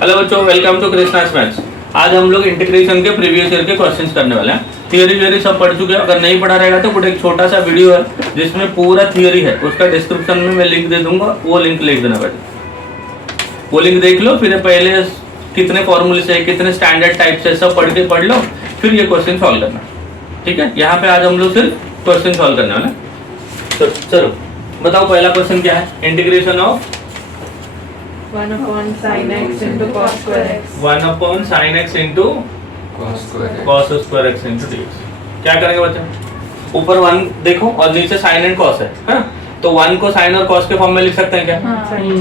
Hello बच्चों, welcome to Krishna's maths. आज हम लोग इंटीग्रेशन के प्रीवियस ईयर के क्वेश्चंस करने वाले हैं। थियरी सब पढ़ चुके हैं। अगर नहीं पढ़ा रहेगा तो एक छोटा सा वीडियो है जिसमें पूरा थियरी है, उसका डिस्क्रिप्शन में मैं लिंक दे दूंगा, वो लिंक लिख देना बेटा। वो लिंक देख लो, फिर पहले कितने फॉर्मूले से, कितने स्टैंडर्ड टाइप से सब पढ़ लो, फिर ये क्वेश्चन सॉल्व करना। ठीक है, यहाँ पे आज हम लोग सिर्फ क्वेश्चन सॉल्व करने वाले। तो चलो बताओ, पहला क्वेश्चन क्या है? Integration of 1 upon sin x into cos square x. 1 upon sin x into cos square x into dx। क्या करेंगे बच्चे? ऊपर 1 देखो और नीचे sin एंड cos है, हाँ? तो 1 को sin और cos के फॉर्म में लिख सकते हैं क्या?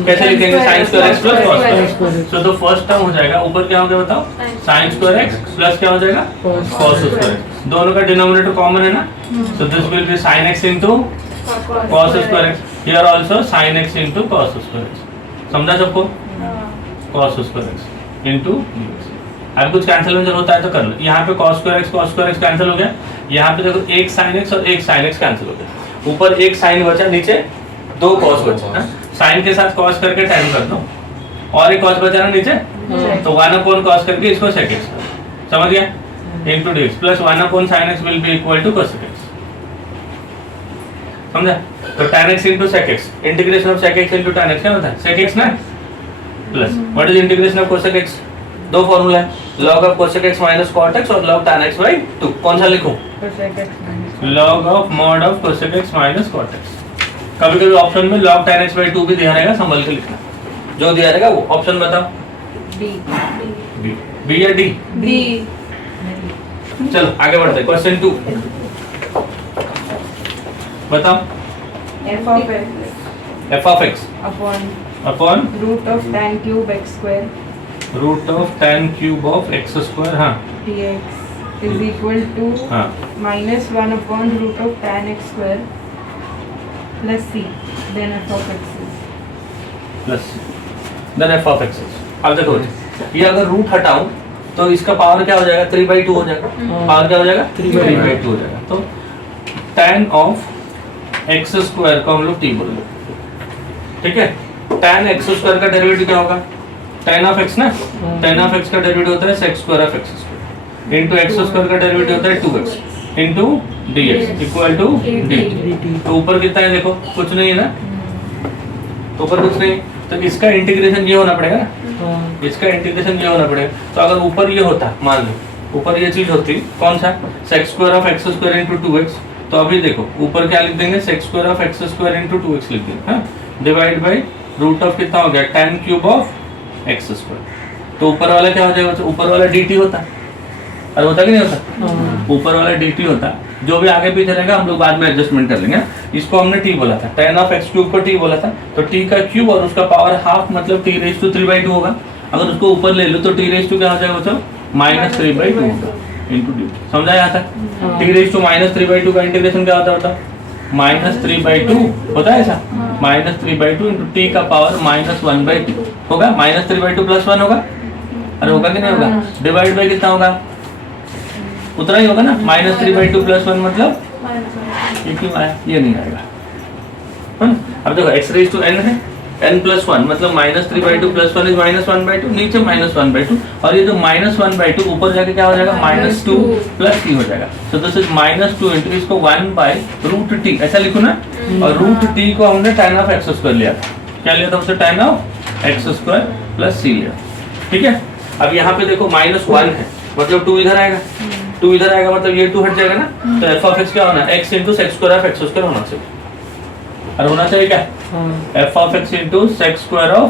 कैसे लिखेंगे? sin square x plus cos square x। तो फर्स्ट टर्म हो जाएगा, ऊपर क्या हो गया बताओ? sin square x प्लस क्या हो जाएगा? cos square x। दोनों का डिनोमिनेटर कॉमन है ना, so this will be sin x into cos square x। Here also sin x into cos square x। समझा सबको? cos square x into dx। अब कुछ कैंसिल में जरूरत है तो कर लो। यहाँ पे cos square x कैंसिल हो गया। यहाँ पे देखो एक sin x और एक sin x कैंसिल हो गया। ऊपर एक sin बचा, नीचे 2 cos बचा। sin के साथ cos करके tan कर दो, और एक cos बचा ना नीचे, तो 1 upon cos करके इसको sec x कर दो। समझ गया? into dx plus 1 upon sin x will be equal to cos x। समझा? तो tan x into sec x, integration of sec x into tan x क्या होता है? sec x ना plus what is integration of cosec x? दो formula है, log of cosec x minus cot x और log tan x by 2। कौन सा लिखूं? log of mod of cosec x minus cot x। कभी कभी ऑप्शन में log tan x by 2 भी दिया रहेगा, संभल के लिखना। जो दिया रहेगा वो ऑप्शन बताओ। बी या डी? बी। चलो आगे बढ़ते हैं। क्वेश्चन 2 बताओ। f of x upon root of tan cube x square root of tan cube of x square, हाँ, dx is equal to हाँ, minus 1 upon root of tan x square plus c, then f of x is plus then f of x। अब देखो ये अगर root हटाऊं तो इसका power क्या हो जाएगा? 3/2 हो जाएगा। पावर क्या हो जाएगा? 3/2 हो जाएगा। तो tan of x स्क्वायर को हम लोग t बोलेंगे। ठीक है, tan x स्क्वायर का डेरिवेटिव क्या होगा? tan of x ना, tan of x का डेरिवेटिव होता है sec square of x square into x square का डेरिवेटिव होता है 2x into dx equal to dt। तो ऊपर कितना है देखो? कुछ नहीं है ना, तो ऊपर कुछ नहीं, तो इसका इंटीग्रेशन ये होना पड़ेगा ना, इसका इंटीग्रेशन ये होना पड़ेगा। तो अगर ऊपर ये होता, मान लो ऊपर ये चीज होती, कौन सा? sec square of x square into 2x। तो अभी देखो ऊपर क्या लिख देंगे? sec square of x square into 2x लिख देंगे, हाँ, डिवाइड बाय रूट ऑफ कितना हो गया? tan cube of x square. तो ऊपर वाला क्या हो जाएगा? ऊपर वाला dt होता, और होता कि नहीं होता? ऊपर वाला dt होता। जो भी आगे पीछे रहेगा हम लोग बाद में एडजस्टमेंट कर लेंगे। इसको हमने t बोला था, tan ऑफ x क्यूब को t बोला था, तो t का क्यूब और उसका पावर हाफ मतलब t रेज़ टू 3/2 होगा। अगर उसको ऊपर ले लो तो t रेज़ टू क्या हो जाएगा बच्चों? -3/2 होगा इनटू dt। समझा यहाँ तक? t रेज़ टू -3/2 का इंटीग्रेशन क्या होता है? -3/2 होता है ऐसा, -3/2 इंटू टी का पावर -1/2 होगा। -3/2 प्लस 1 होगा, अरे होगा कि नहीं होगा? डिवाइड बाय कितना होगा? उतना ही होगा ना, -3/2 प्लस 1 मतलब ये क्यों आया? ये नहीं आएगा, है ना? अब देखो x रेज़ टू n है, n प्लस 1 मतलब -3/2 प्लस 1 इज -1/2, नीचे -1/2, और ये जो -1/2 ऊपर जाके क्या हो जाएगा? -2 प्लस t हो जाएगा। सो दिस इज -2 इंटू इसको 1/√t ऐसा लिखो ना, और √t को हमने tan ऑफ x स्क्वायर लिया था। क्या लिया था उससे? tan of x square plus c लिया। ठीक है, अब यहाँ पे देखो -1 है मतलब 2 इधर आएगा, 2 इधर आएगा मतलब ये 2 हट जाएगा ना, तो f of x क्या होना है? x into sec square of x square होना चाहिए, और होना चाहिए क्या? f of x into sec square of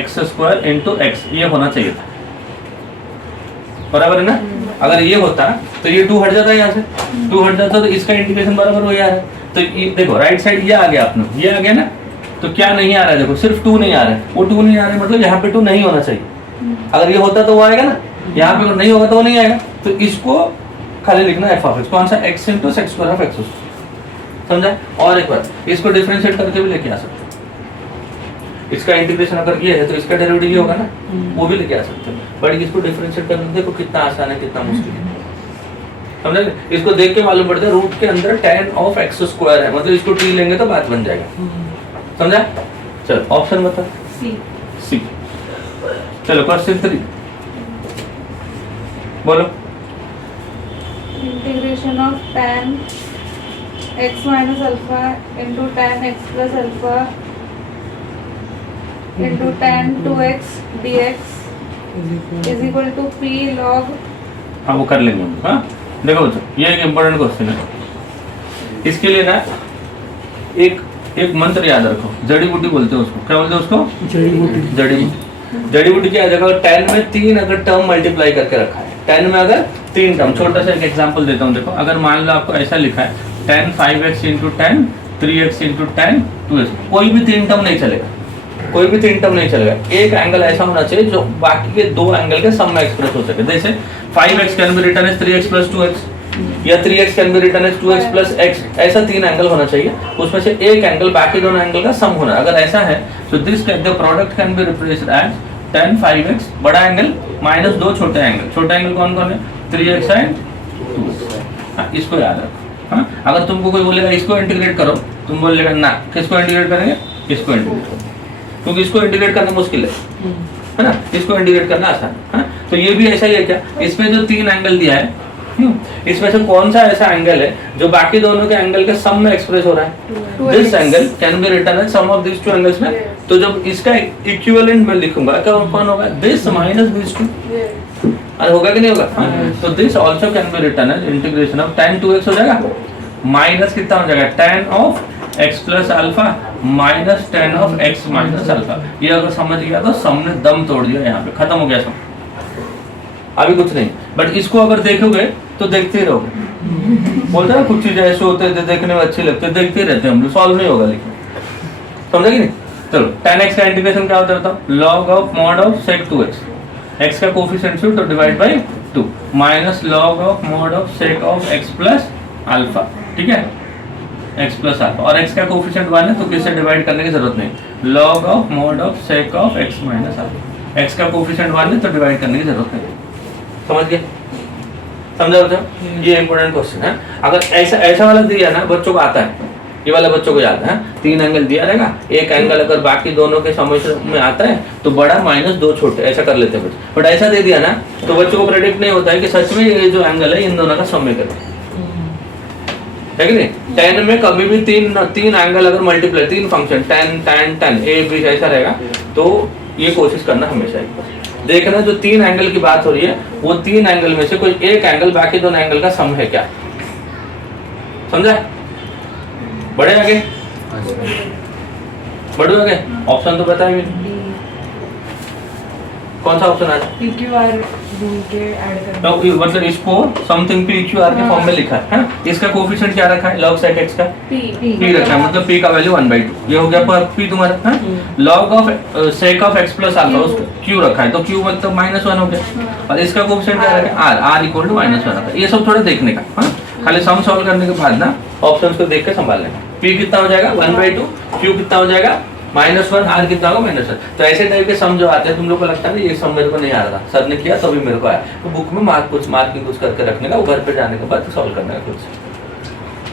x square into x, ये होना चाहिए था, बराबर है ना? अगर ये होता तो ये 2 हट जाता है, यहाँ से 2 हट जाता तो इसका इंटीग्रेशन बराबर हो जा रहा है। तो ये देखो राइट साइड ये आ गया अपना, ये आ गया ना, तो क्या नहीं आ रहा है? देखो सिर्फ 2 नहीं आ रहा है, वो 2 नहीं आ रहा है मतलब यहाँ पे 2 नहीं होना चाहिए। अगर ये होता तो वो आएगा ना, यहाँ पे नहीं होगा तो वो नहीं आएगा। तो इसको खाली लिखना f of x, कौन सा? x into sec square of x। समझा? और एक बार इसको डिफरेंशिएट करके भी लेके आ सकते हैं। इसका इंटीग्रेशन अगर ये है तो इसका डेरिवेटिव ये होगा ना, वो भी लेके आ सकते हैं। बट इसको डिफरेंशिएट करना देखो कितना आसान है, कितना मुश्किल है। समझा? इसको देख के मालूम पड़ता है रूट के अंदर tan ऑफ x स्क्वायर है, मतलब इसको t लेंगे तो बात बन जाएगा। समझा? चल ऑप्शन बता। सी। सी चलो क्वेश्चन 3 बोलो। Integration of tan x minus alpha into tan x plus alpha into tan 2x dx is equal to p log। हाँ वो कर लेंगे हम। हाँ देखो बच्चों, ये एक इम्पोर्टेंट क्वेश्चन है। इसके लिए ना एक एक मंत्र याद रखो, जड़ी बूटी बोलते हैं उसको। क्या बोलते हैं उसको? जड़ी बूटी। जड़ी बूटी, जड़ी बूटी क्या है? देखो 10 में 3 अगर टर्म मल्टीप्लाई करके रखा है, 10 में अगर 3 टर्म, छोटा सा एक एग्जांपल देता हूँ। देखो अगर मान लो आपको ऐसा लिखा है tan 5x into 10 3x into 10 2x, कोई भी 3 टर्म नहीं चलेगा, कोई भी 3 टर्म नहीं चलेगा। एक एंगल ऐसा होना चाहिए जो बाकी के 2 एंगल के सम में एक्सप्रेस हो सके। जैसे 5x can be written as 3x plus 2x या 3x can be written as 2x plus x, ऐसा 3 एंगल होना चाहिए, उसमें से एक एंगल बाकी दोनों एंगल का सम होना। अगर ऐसा है तो this the product can be represented as tan 5x बड़ा एंगल माइनस 2 छोटे एंगल। छोटे एंगल कौन कौन है? 3x and 2x। हाँ, इसको याद रखो। हाँ, अगर तुमको कोई बोलेगा इसको इंटीग्रेट करो, तुम बोलेगा ना, किसको इंटीग्रेट करेंगे? इसको इंटीग्रेट करो, क्योंकि इसको इंटीग्रेट करना मुश्किल है ना, इसको इंटीग्रेट करना आसान है। तो ये भी ऐसा ही है क्या? इसमें जो 3 एंगल दिया है, इसमें से कौन सा ऐसा एंगल है जो बाकी दोनों के एंगल के सम में एक्सप्रेस हो रहा है? This angle can be written as sum of this 2 angles में। तो जब इसका इक्विवेलेंट मैं लिखूंगा क्या कौन होगा? This minus this 2। अरे होगा कि नहीं होगा? तो this also can be written as integration of tan 2x हो जाएगा माइनस कितना हो जाएगा? tan of x plus alpha minus tan of x minus alpha. ये अगर समझ गया तो सम ने दम तोड़ दिया, यहाँ पे खत्म हो गया सम, अभी कुछ नहीं। बट इसको अगर देखोगे तो देखते ही रहोगे। बोलते हैं कुछ चीजें ऐसे होते हैं देखने में अच्छे लगते हैं, देखते ही रहते हैं हम लोग, सॉल्व नहीं होगा लेकिन, समझा कि नहीं? चलो tan x का इंटीग्रेशन क्या होता है? log of mod of sec 2x, x का कोफिशिएंट तो divide by 2 minus log of mod of sec of x plus alpha. ठीक है, x प्लस अल्फा, और x का कोफिशिएंट 1 है तो किससे डिवाइड करने की जरूरत नहीं, log of mod of sec of x minus alpha. x का कोफिशिएंट 1 है तो डिवाइड करने की जरूरत नहीं। समझ गए? समझा बच्चों? ये इंपॉर्टेंट क्वेश्चन है। अगर ऐसा वाला दिया ना, बच्चों को आता है, ये वाला बच्चों को याद है। 3 एंगल दिया रहेगा, एक एंगल अगर बाकी दोनों के समेशन में आता है तो बड़ा माइनस 2 छोटे, ऐसा कर लेते हैं बच्चे। बट ऐसा दे दिया ना तो बच्चों को प्रेडिक्ट नहीं होता है कि सच में ये जो एंगल है इन दोनों का सम में करते है कि नहीं? 10 में कभी भी 3 एंगल अगर multiply, 3 function tan a b ऐसा रहेगा तो ये कोशिश करना हमेशा ही देखना जो 3 एंगल की बात हो रही है वो 3 एंगल में से कोई एक एंगल बाकी दोनों एंगल का सम है क्या। समझा? बढ़े आगे, बढ़ो आगे। ऑप्शन तो बताया भी नहीं, कौन सा ऑप्शन है? PQR रूल के ऐड करना। तो मतलब इसको समथिंग PQR के फॉर्म में लिखा है। इसका कोफिशिएंट क्या रखा है? log sec x का p रखा है, मतलब p का वैल्यू 1/2। ये हो गया पर p तुम्हारा है। log of sec of x plus alpha उसको q रखा है तो q मतलब -1 हो गया, और इसका कोफिशिएंट क्या रखा है? r इक्वल टू -1 होता है। ये सब थोड़ा देखने का, हां खाली सम सॉल्व करने के बाद ना ऑप्शंस को देख के संभाल लेना। p कितना हो जाएगा? 1/2, q कितना हो जाएगा? -1, r कितना होगा? -1। तो ऐसे टाइप के सम जो आते हैं तुम लोग को लगता है ये सम मेरे को नहीं आ रहा, सर ने किया तभी मेरे को आया, तो बुक में मार्किंग कुछ करके रखने का, वो घर पे जाने के बाद सॉल्व करने का कुछ।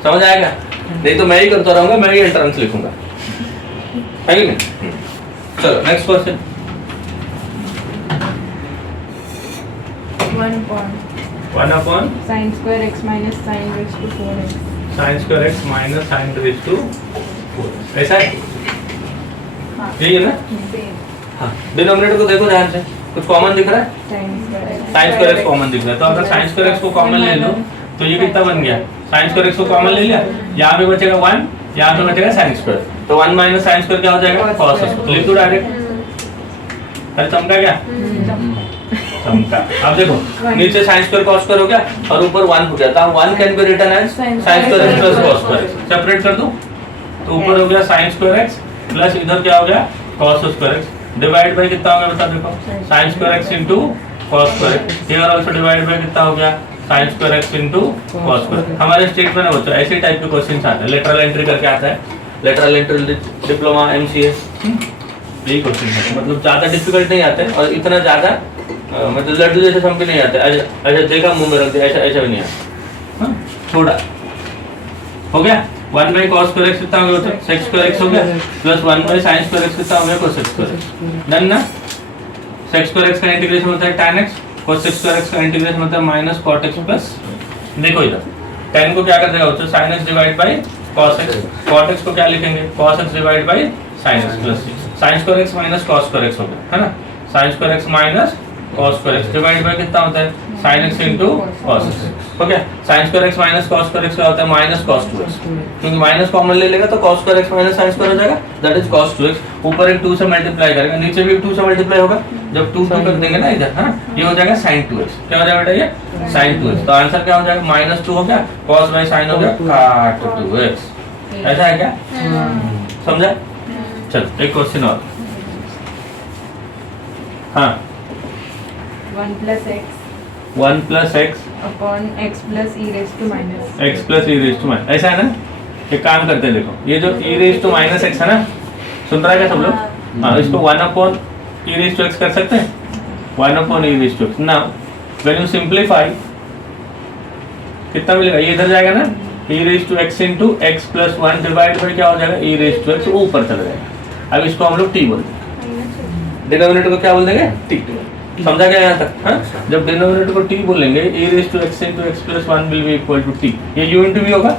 समझ आएगा? नहीं तो मैं ही करता रहूंगा, मैं ही एंट्रेंस लिखूंगा, है कि नहीं? चलो next question. 1/sin square x minus sin raised to 4x। sin square x minus sin raised to 4। ऐसा है? यही है ना? हाँ, डिनोमिनेटर को देखो ध्यान से, कुछ कॉमन दिख रहा है? sin square x कॉमन दिख रहा है, तो अगर sin square x को कॉमन ले लो तो ये कितना बन गया? sin square x को कॉमन ले लिया, यहाँ पे बचेगा 1, यहाँ पे बचेगा sin square, तो 1 माइनस sin square क्या हो जाएगा? cos square। लिख दो डायरेक्ट। अरे चमका क्या? चमका। अब देखो नीचे sin square cos square हो गया और ऊपर 1 हो गया, तो 1 can be written as sin square x plus cos square x। Separate कर दो तो ऊपर हो गया sin square x प्लस इधर क्या हो गया? cos square x। Divide by कितना हो गया बता देखो? sin square x into cos square x। Here also divide by कितना हो गया? sin square x into cos square x। हमारे स्टेटमेंट है बच्चों ऐसे टाइप के क्वेश्चंस आते हैं, लेटरल एंट्री करके आता है, लेटरल एंट्री डिप्लोमा MCA, यही क्वेश्चन है। मतलब ज्यादा डिफिकल्ट नहीं आते और इतना ज्यादा मतलब लड्डू जैसे सम के नहीं आते। ऐसा देखा मुंह में रख दिया, ऐसा भी नहीं आता। थोड़ा हो गया 1 by cos square x कितना हो गया? sec square x हो गया plus 1 by sin square x कितना हो गया? cos square x। डन ना? सेक्स स्क्वायर एक्स का इंटीग्रेशन होता है tan x, cos square x का इंटीग्रेशन होता है माइनस cot x प्लस, देखो इधर tan को क्या कर देगा बच्चों, sin x divide bye cos x, cot x को क्या लिखेंगे, cos x divide by sin x plus sin square x minus cos square x हो गया, है ना, sin square x minus cos square x divide by कितना होता है, sin x into cos x, हो गया। sin square x minus cos square x का होता है माइनस cos 2x, क्योंकि माइनस कॉमन ले लेगा तो cos square x minus sin square हो जाएगा, दैट इज cos 2x, ऊपर एक 2 से मल्टीप्लाई करेगा, नीचे भी 2 से मल्टीप्लाई होगा, जब 2 2 कर देंगे ना इधर, है ना, ये हो जाएगा sin 2x, क्या हो जाएगा बेटा ये sin 2x, तो आंसर क्या हो जाएगा माइनस 2 हो गया, cos बाय sin हो गया cot 2x, ऐसा है क्या, समझा। चल एक क्वेश्चन और, हाँ 1 plus x 1 plus x upon x plus e raised to minus x plus e raise to minus, ऐसा है ना, एक काम करते हैं, देखो ये जो ई रेज टू माइनस एक्स है ना, सुन रहा है क्या सब लोग, हाँ इसको 1 upon e raise to x कर सकते हैं, 1 upon e raise to x, now when you simplify कितना मिलेगा, ये इधर जाएगा ना, e raise to x into x plus 1 divide by क्या हो जाएगा, ई रेज टू एक्स, ऊपर चला जाएगा, अब इसको हम लोग टी बोलते हैं, डिनोमिनेटर को क्या बोल देंगे टी, समझा क्या यहाँ तक, हाँ, जब डिनोमिनेटर को t बोलेंगे e raise to x into x plus 1 will be equal to t, ये u into v होगा,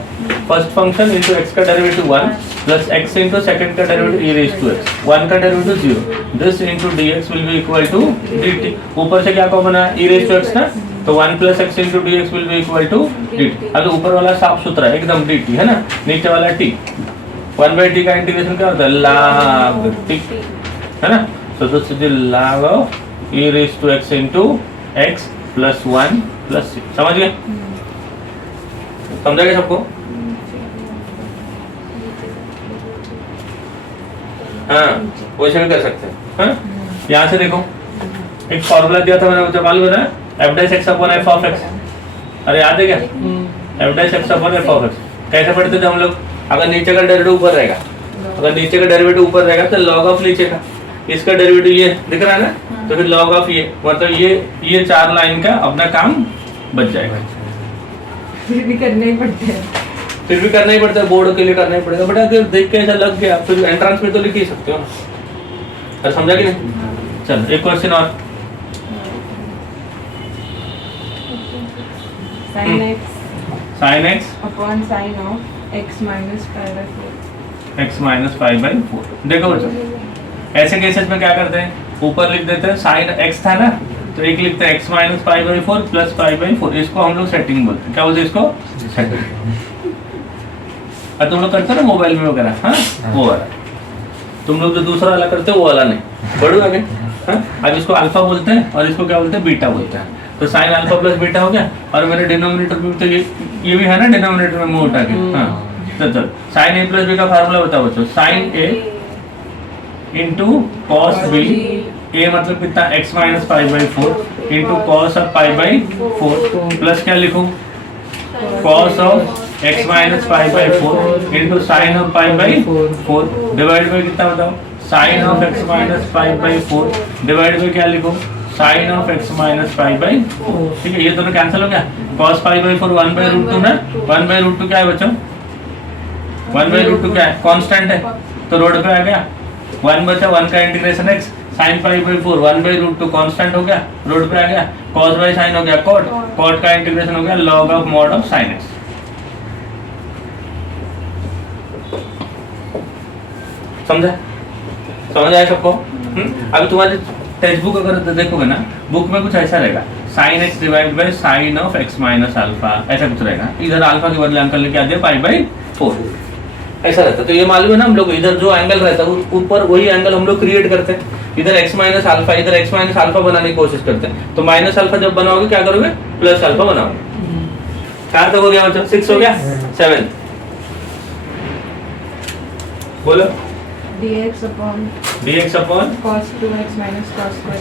फर्स्ट फंक्शन into x का derivative 1 plus x into second का derivative e raise to x, 1 का derivative 0, this into dx will be equal to dt, ऊपर से क्या common है e raise to x ना, तो 1 plus x into dx will be equal to dt, अब ऊपर वाला साफ सुथरा है एकदम dt है ना, नीचे वाला t, 1 by t का इंटीग्रेशन क्या होता है log t, है ना, so this is the log of e raised to x into x plus 1 plus 6, समझ गए, समझा गया सबको, हाँ वैसे भी कर सकते हैं, हाँ यहाँ से देखो एक फॉर्मूला दिया था मैंने, मुझे मालूम है ना, f dash x upon f of x, अरे याद है क्या, f dash x upon f of x, कैसे पढ़ते थे हम लोग, अगर नीचे का डेरिवेटिव ऊपर रहेगा, अगर नीचे का डेरिवेटिव ऊपर रहेगा तो log ऑफ नीचे का, इसका डेरिवेटिव ये दिख रहा है ना, तो फिर log ऑफ ये, मतलब ये 4 लाइन का अपना काम बच जाएगा, फिर भी करने ही पड़ते हैं, फिर भी करना ही पड़ता है, बोर्ड के लिए करना ही पड़ेगा, बट अगर देख के ऐसा लग गया फिर एंट्रेंस में तो लिख ही सकते हो ना, अरे समझा कि नहीं। चल एक क्वेश्चन और, sin x upon sin of x minus 5 by 4, x minus 5 by 4, देखो बच्चों ऐसे केसेस में क्या करते हैं, ऊपर लिख देते हैं sin x था ना, तो एक लिखते हैं x minus 5 by 4 plus 5 by 4, इसको हम लोग सेटिंग बोलते हैं, क्या बोलते हैं इसको सेटिंग, और तुम लोग करते हो ना मोबाइल में वगैरह, हाँ वो वाला, तुम लोग जो दूसरा वाला करते हो वो वाला नहीं, बढ़ो आगे, हाँ अब इसको अल्फा बोलते हैं और इसको क्या बोलते हैं बीटा बोलते हैं, तो साइन अल्फा प्लस बीटा हो गया, और मेरे डिनोमिनेटर में तो ये भी है ना डिनोमिनेटर में मुंह उठा के, हाँ चल साइन ए प्लस बी का फार्मूला बताओ बच्चों, sine a into cos b, a मतलब कितना x minus 5 by 4 into cos of 5 by 4 plus क्या लिखूं, cos of x minus 5 by 4 into sine of 5 by 4 divide by कितना बताओ, sine of x minus 5 by 4 divide by क्या लिखूं, sine of x minus 5 by 4, ठीक है, ये दोनों कैंसिल हो गया, cos 5 बाई 4 1 बाई रूट 2 ना, 1 बाई रूट 2 क्या है बच्चों, 1 बाई रूट 2 क्या है, कांस्टेंट है, तो रोड पे आ गया, 1 बचा 1 का integration x, sin 5 by 4 1 by root 2 constant हो गया, रोड पे आ गया, cos बाई sin हो गया cot, cot का इंटीग्रेशन हो गया log of mod of sin x, समझा, समझ आया सबको, अभी तुम्हारे टेक्स्ट बुक अगर देखोगे ना, बुक में कुछ ऐसा रहेगा, sin x divide by sin of x minus alpha, ऐसा कुछ रहेगा, इधर अल्फा के बदले अंकल ने क्या दिया पाई बाई 4, ऐसा रहता है, तो ये मालूम है ना हम लोग, इधर जो एंगल रहता है ऊपर वही एंगल हम लोग क्रिएट करते हैं, इधर x माइनस अल्फा, इधर x माइनस अल्फा बनाने की कोशिश करते हैं, तो माइनस अल्फा जब बनाओगे क्या करोगे, प्लस अल्फा बनाओगे, क्या तक हो गया मतलब 6 हो गया, 7 बोलो, dx upon cos 2x minus cos square x,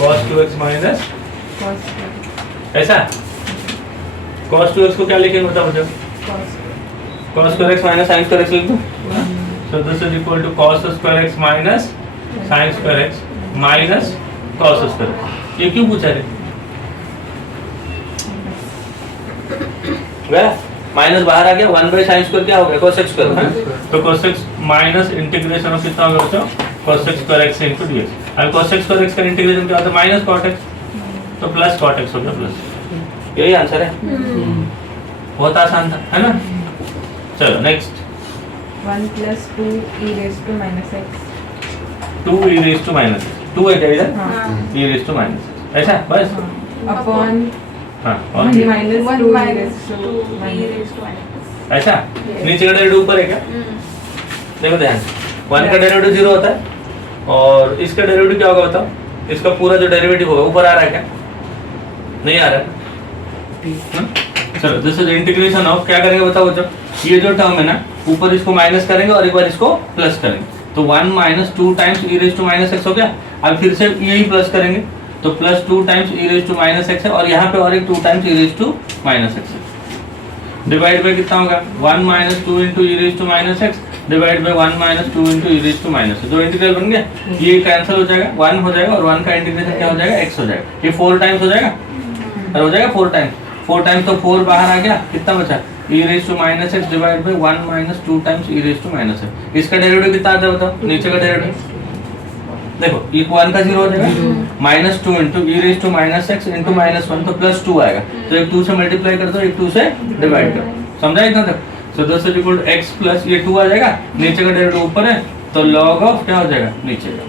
cos 2x minus cos square, ऐसा cos 2x को क्या लिखेंगे बताओ मुझे, cos square x minus sin square x लिख दो, so this is equal to cos square x minus sin square x minus cos square x, ये क्यों पूछा रे, गया माइनस बाहर आ गया, 1 बाई sin स्क्वायर क्या हो गया cos x स्क्वायर, तो cos x minus integration of कितना हो गया बच्चों, cosec square x into dx. अब cosec square x का इंटीग्रेशन क्या होता है? माइनस cot x, तो प्लस cot x हो गया प्लस। यही आंसर है, बहुत आसान था, है ना? चलो next. 1 plus 2 e raised to minus x. 2 e raised to minus x, 2 है क्या इधर? हाँ. e raised to minus x, ऐसा बस? Upon हाँ, और minus 1 2 e minus raised to 2 e minus. raised to minus. ऐसा? Yes. नीचे का डेरिवेटिव ऊपर है क्या? देखो ध्यान, 1 का डेरिवेटिव 0 होता है और इसका डेरिवेटिव क्या होगा बताओ? इसका पूरा जो डेरिवेटिव होगा ऊपर आ रहा है क्या? नहीं आ रहा है। चलो दिस इज इंटीग्रेशन ऑफ, क्या करेंगे बताओ बच्चों? ये जो टर्म है ना, ऊपर इसको माइनस करेंगे और एक बार इसको प्लस करेंगे, तो 1 minus 2 times e raise to minus x हो गया। अब फिर से यही प्लस करेंगे, तो plus 2 times e raise to minus x है, और यहाँ पे और एक 2 times e raise to minus x है। डिवाइड बाय कितना होगा? 1 minus 2 into e raise to minus x divide by 1 minus 2 into e raise to minus, जो इंटीग्रल बन गया ये कैंसिल हो जाएगा, 1 हो जाएगा और 1 का इंटीग्रेशन क्या हो जाएगा? x हो जाएगा। ये 4 टाइम्स हो जाएगा, और हो जाएगा 4 टाइम्स, 4 टाइम्स तो 4 बाहर आ गया, कितना बचा? e raise to minus x divide by 1 minus 2 times e raise to minus x। इसका डेरिवेटिव कितना आता है बताओ? नीचे का डेरिवेटिव देखो, ये 1 का 0 हो जाएगा, minus 2 into e raise to minus x into minus 1, तो प्लस 2 आएगा, तो एक 2 से मल्टीप्लाई कर दो, एक 2 से डिवाइड कर दो, समझा इतना तक? So this is equal to x plus ये 2 आ जाएगा, नीचे का डेरिवेटिव ऊपर है, तो log ऑफ क्या हो जाएगा? नीचे का।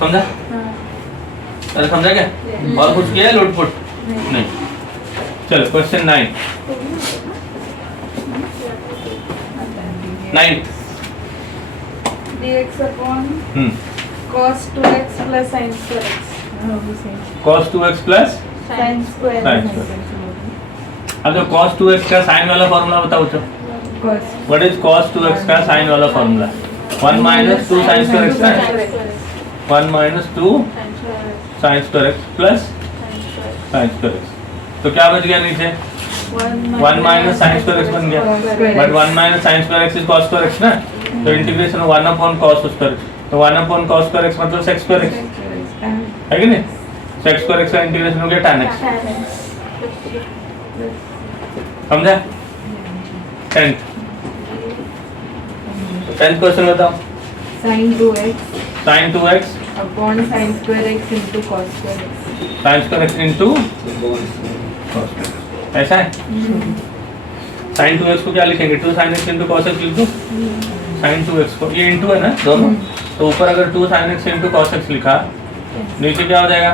समझा? अरे समझा क्या? और कुछ किया है लोटपुट? नहीं। चलो question 9 dx upon cos 2x plus sin square x. cos 2x plus Sin square Sin x. square। अब जो cos 2x का साइन वाला फॉर्मूला बताओ बच्चों। Cos. What is cos 2x का साइन वाला formula? 1 minus 2 sin square x ना, 1 minus 2 sin square x plus sin square x, तो क्या बच गया नीचे? 1 माइनस sin square x बन गया, but 1 minus sin square x is cos square x ना, तो integration 1 upon cos square x, तो 1 अपॉन cos square x मतलब sec square x है कि नहीं? sec square x का इंटीग्रेशन हो गया tan x। समझा? 10th क्वेश्चन बताओ। Sin 2x sin 2x upon sin square x into cos square x. sin square x into ऐसा है? sin 2x को क्या लिखेंगे? 2 sin x into cos x लिख दो। sin 2x को ये इंटू है ना दोनों, तो ऊपर अगर 2 sin x into cos x लिखा, नीचे क्या हो जाएगा?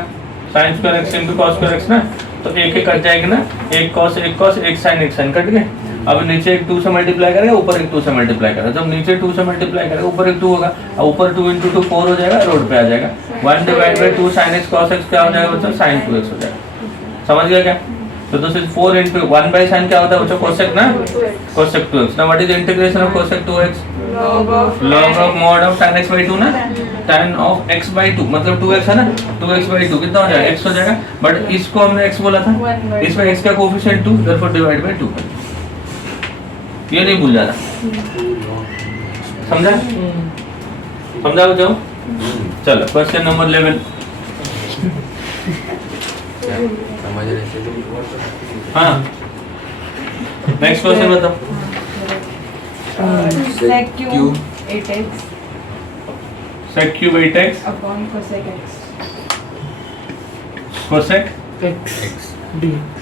sin square x into cos square x ना, तो एक एक कट जाएगा ना, एक cos एक sin कट गए। अब नीचे एक 2 से मल्टीप्लाई करेगा, ऊपर एक 2 से मल्टीप्लाई करेगा, जब नीचे 2 से मल्टीप्लाई करेगा ऊपर एक 2 होगा, और ऊपर 2 into 2 4 हो जाएगा, रोड पे आ जाएगा। 1 divide by 2 sin x cos x क्या हो जाएगा बच्चों? sin 2x हो जाएगा। समझ गया क्या? तो this is 4 into 1 by sin क्या होता है बच्चों? cosec ना, cosec 2x। Now what is the integration of cosec 2x? Log of log of mod of tan x by 2 ना, tan of x by 2 मतलब 2x है ना, 2x by 2 कितना हो जाएगा? x हो जाएगा, बट इसको हमने x बोला था, 1 by इसमें x का कोएफिशिएंट 2, therefore डिवाइड बाय 2 ये नहीं भूल जाना। समझा? समझा बच्चों? चलो क्वेश्चन नंबर 11। हाँ नेक्स्ट क्वेश्चन बताओ। Sec cube 8x sec cube 8x upon cosec x. cosec x dx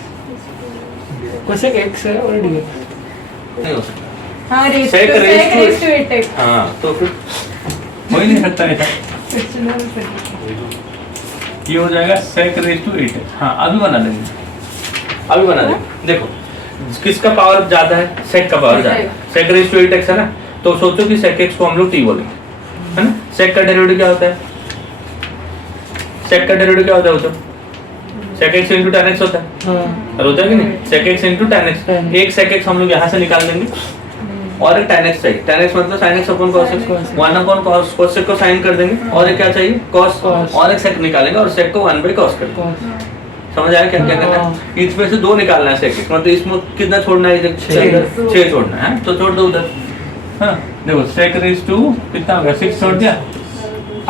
cosec x है और dx नहीं हो सकता। हाँ raised Sec to raised to raised to 8x. हाँ तो फिर हो ही नहीं सकता ऐसा, Fractional solution. ये हो जाएगा sec raised to 8x। हाँ अभी बना देंगे, अभी बना देंगे। देखो किसका पावर ज्यादा है? sec का पावर ज्यादा है, sec raised to 8x है ना, तो सोचो कि sec x को हम लोग t बोलेंगे, है ना? sec का डेरिवेटिव क्या होता है? sec का डेरिवेटिव क्या होता है बच्चों? sec x into tan x होता है, हाँ और होता है कि नहीं? sec x into tan x, एक sec x हम लोग यहाँ से निकाल देंगे और एक tan x चाहिए, tan x मतलब sin x upon cos x, 1 upon cos x को sin कर देंगे, और एक क्या चाहिए? cos, और एक sec निकालेंगे और sec को 1 by cos कर देंगे। cos समझ आया क्या क्या करना है? इसमें से 2 निकालना है sec x, मतलब इसमें कितना छोड़ना है? 6 छोड़ना है, तो छोड़ दो उधर। हाँ देखो sec raised to कितना हो गया? 6 छोड़ दिया।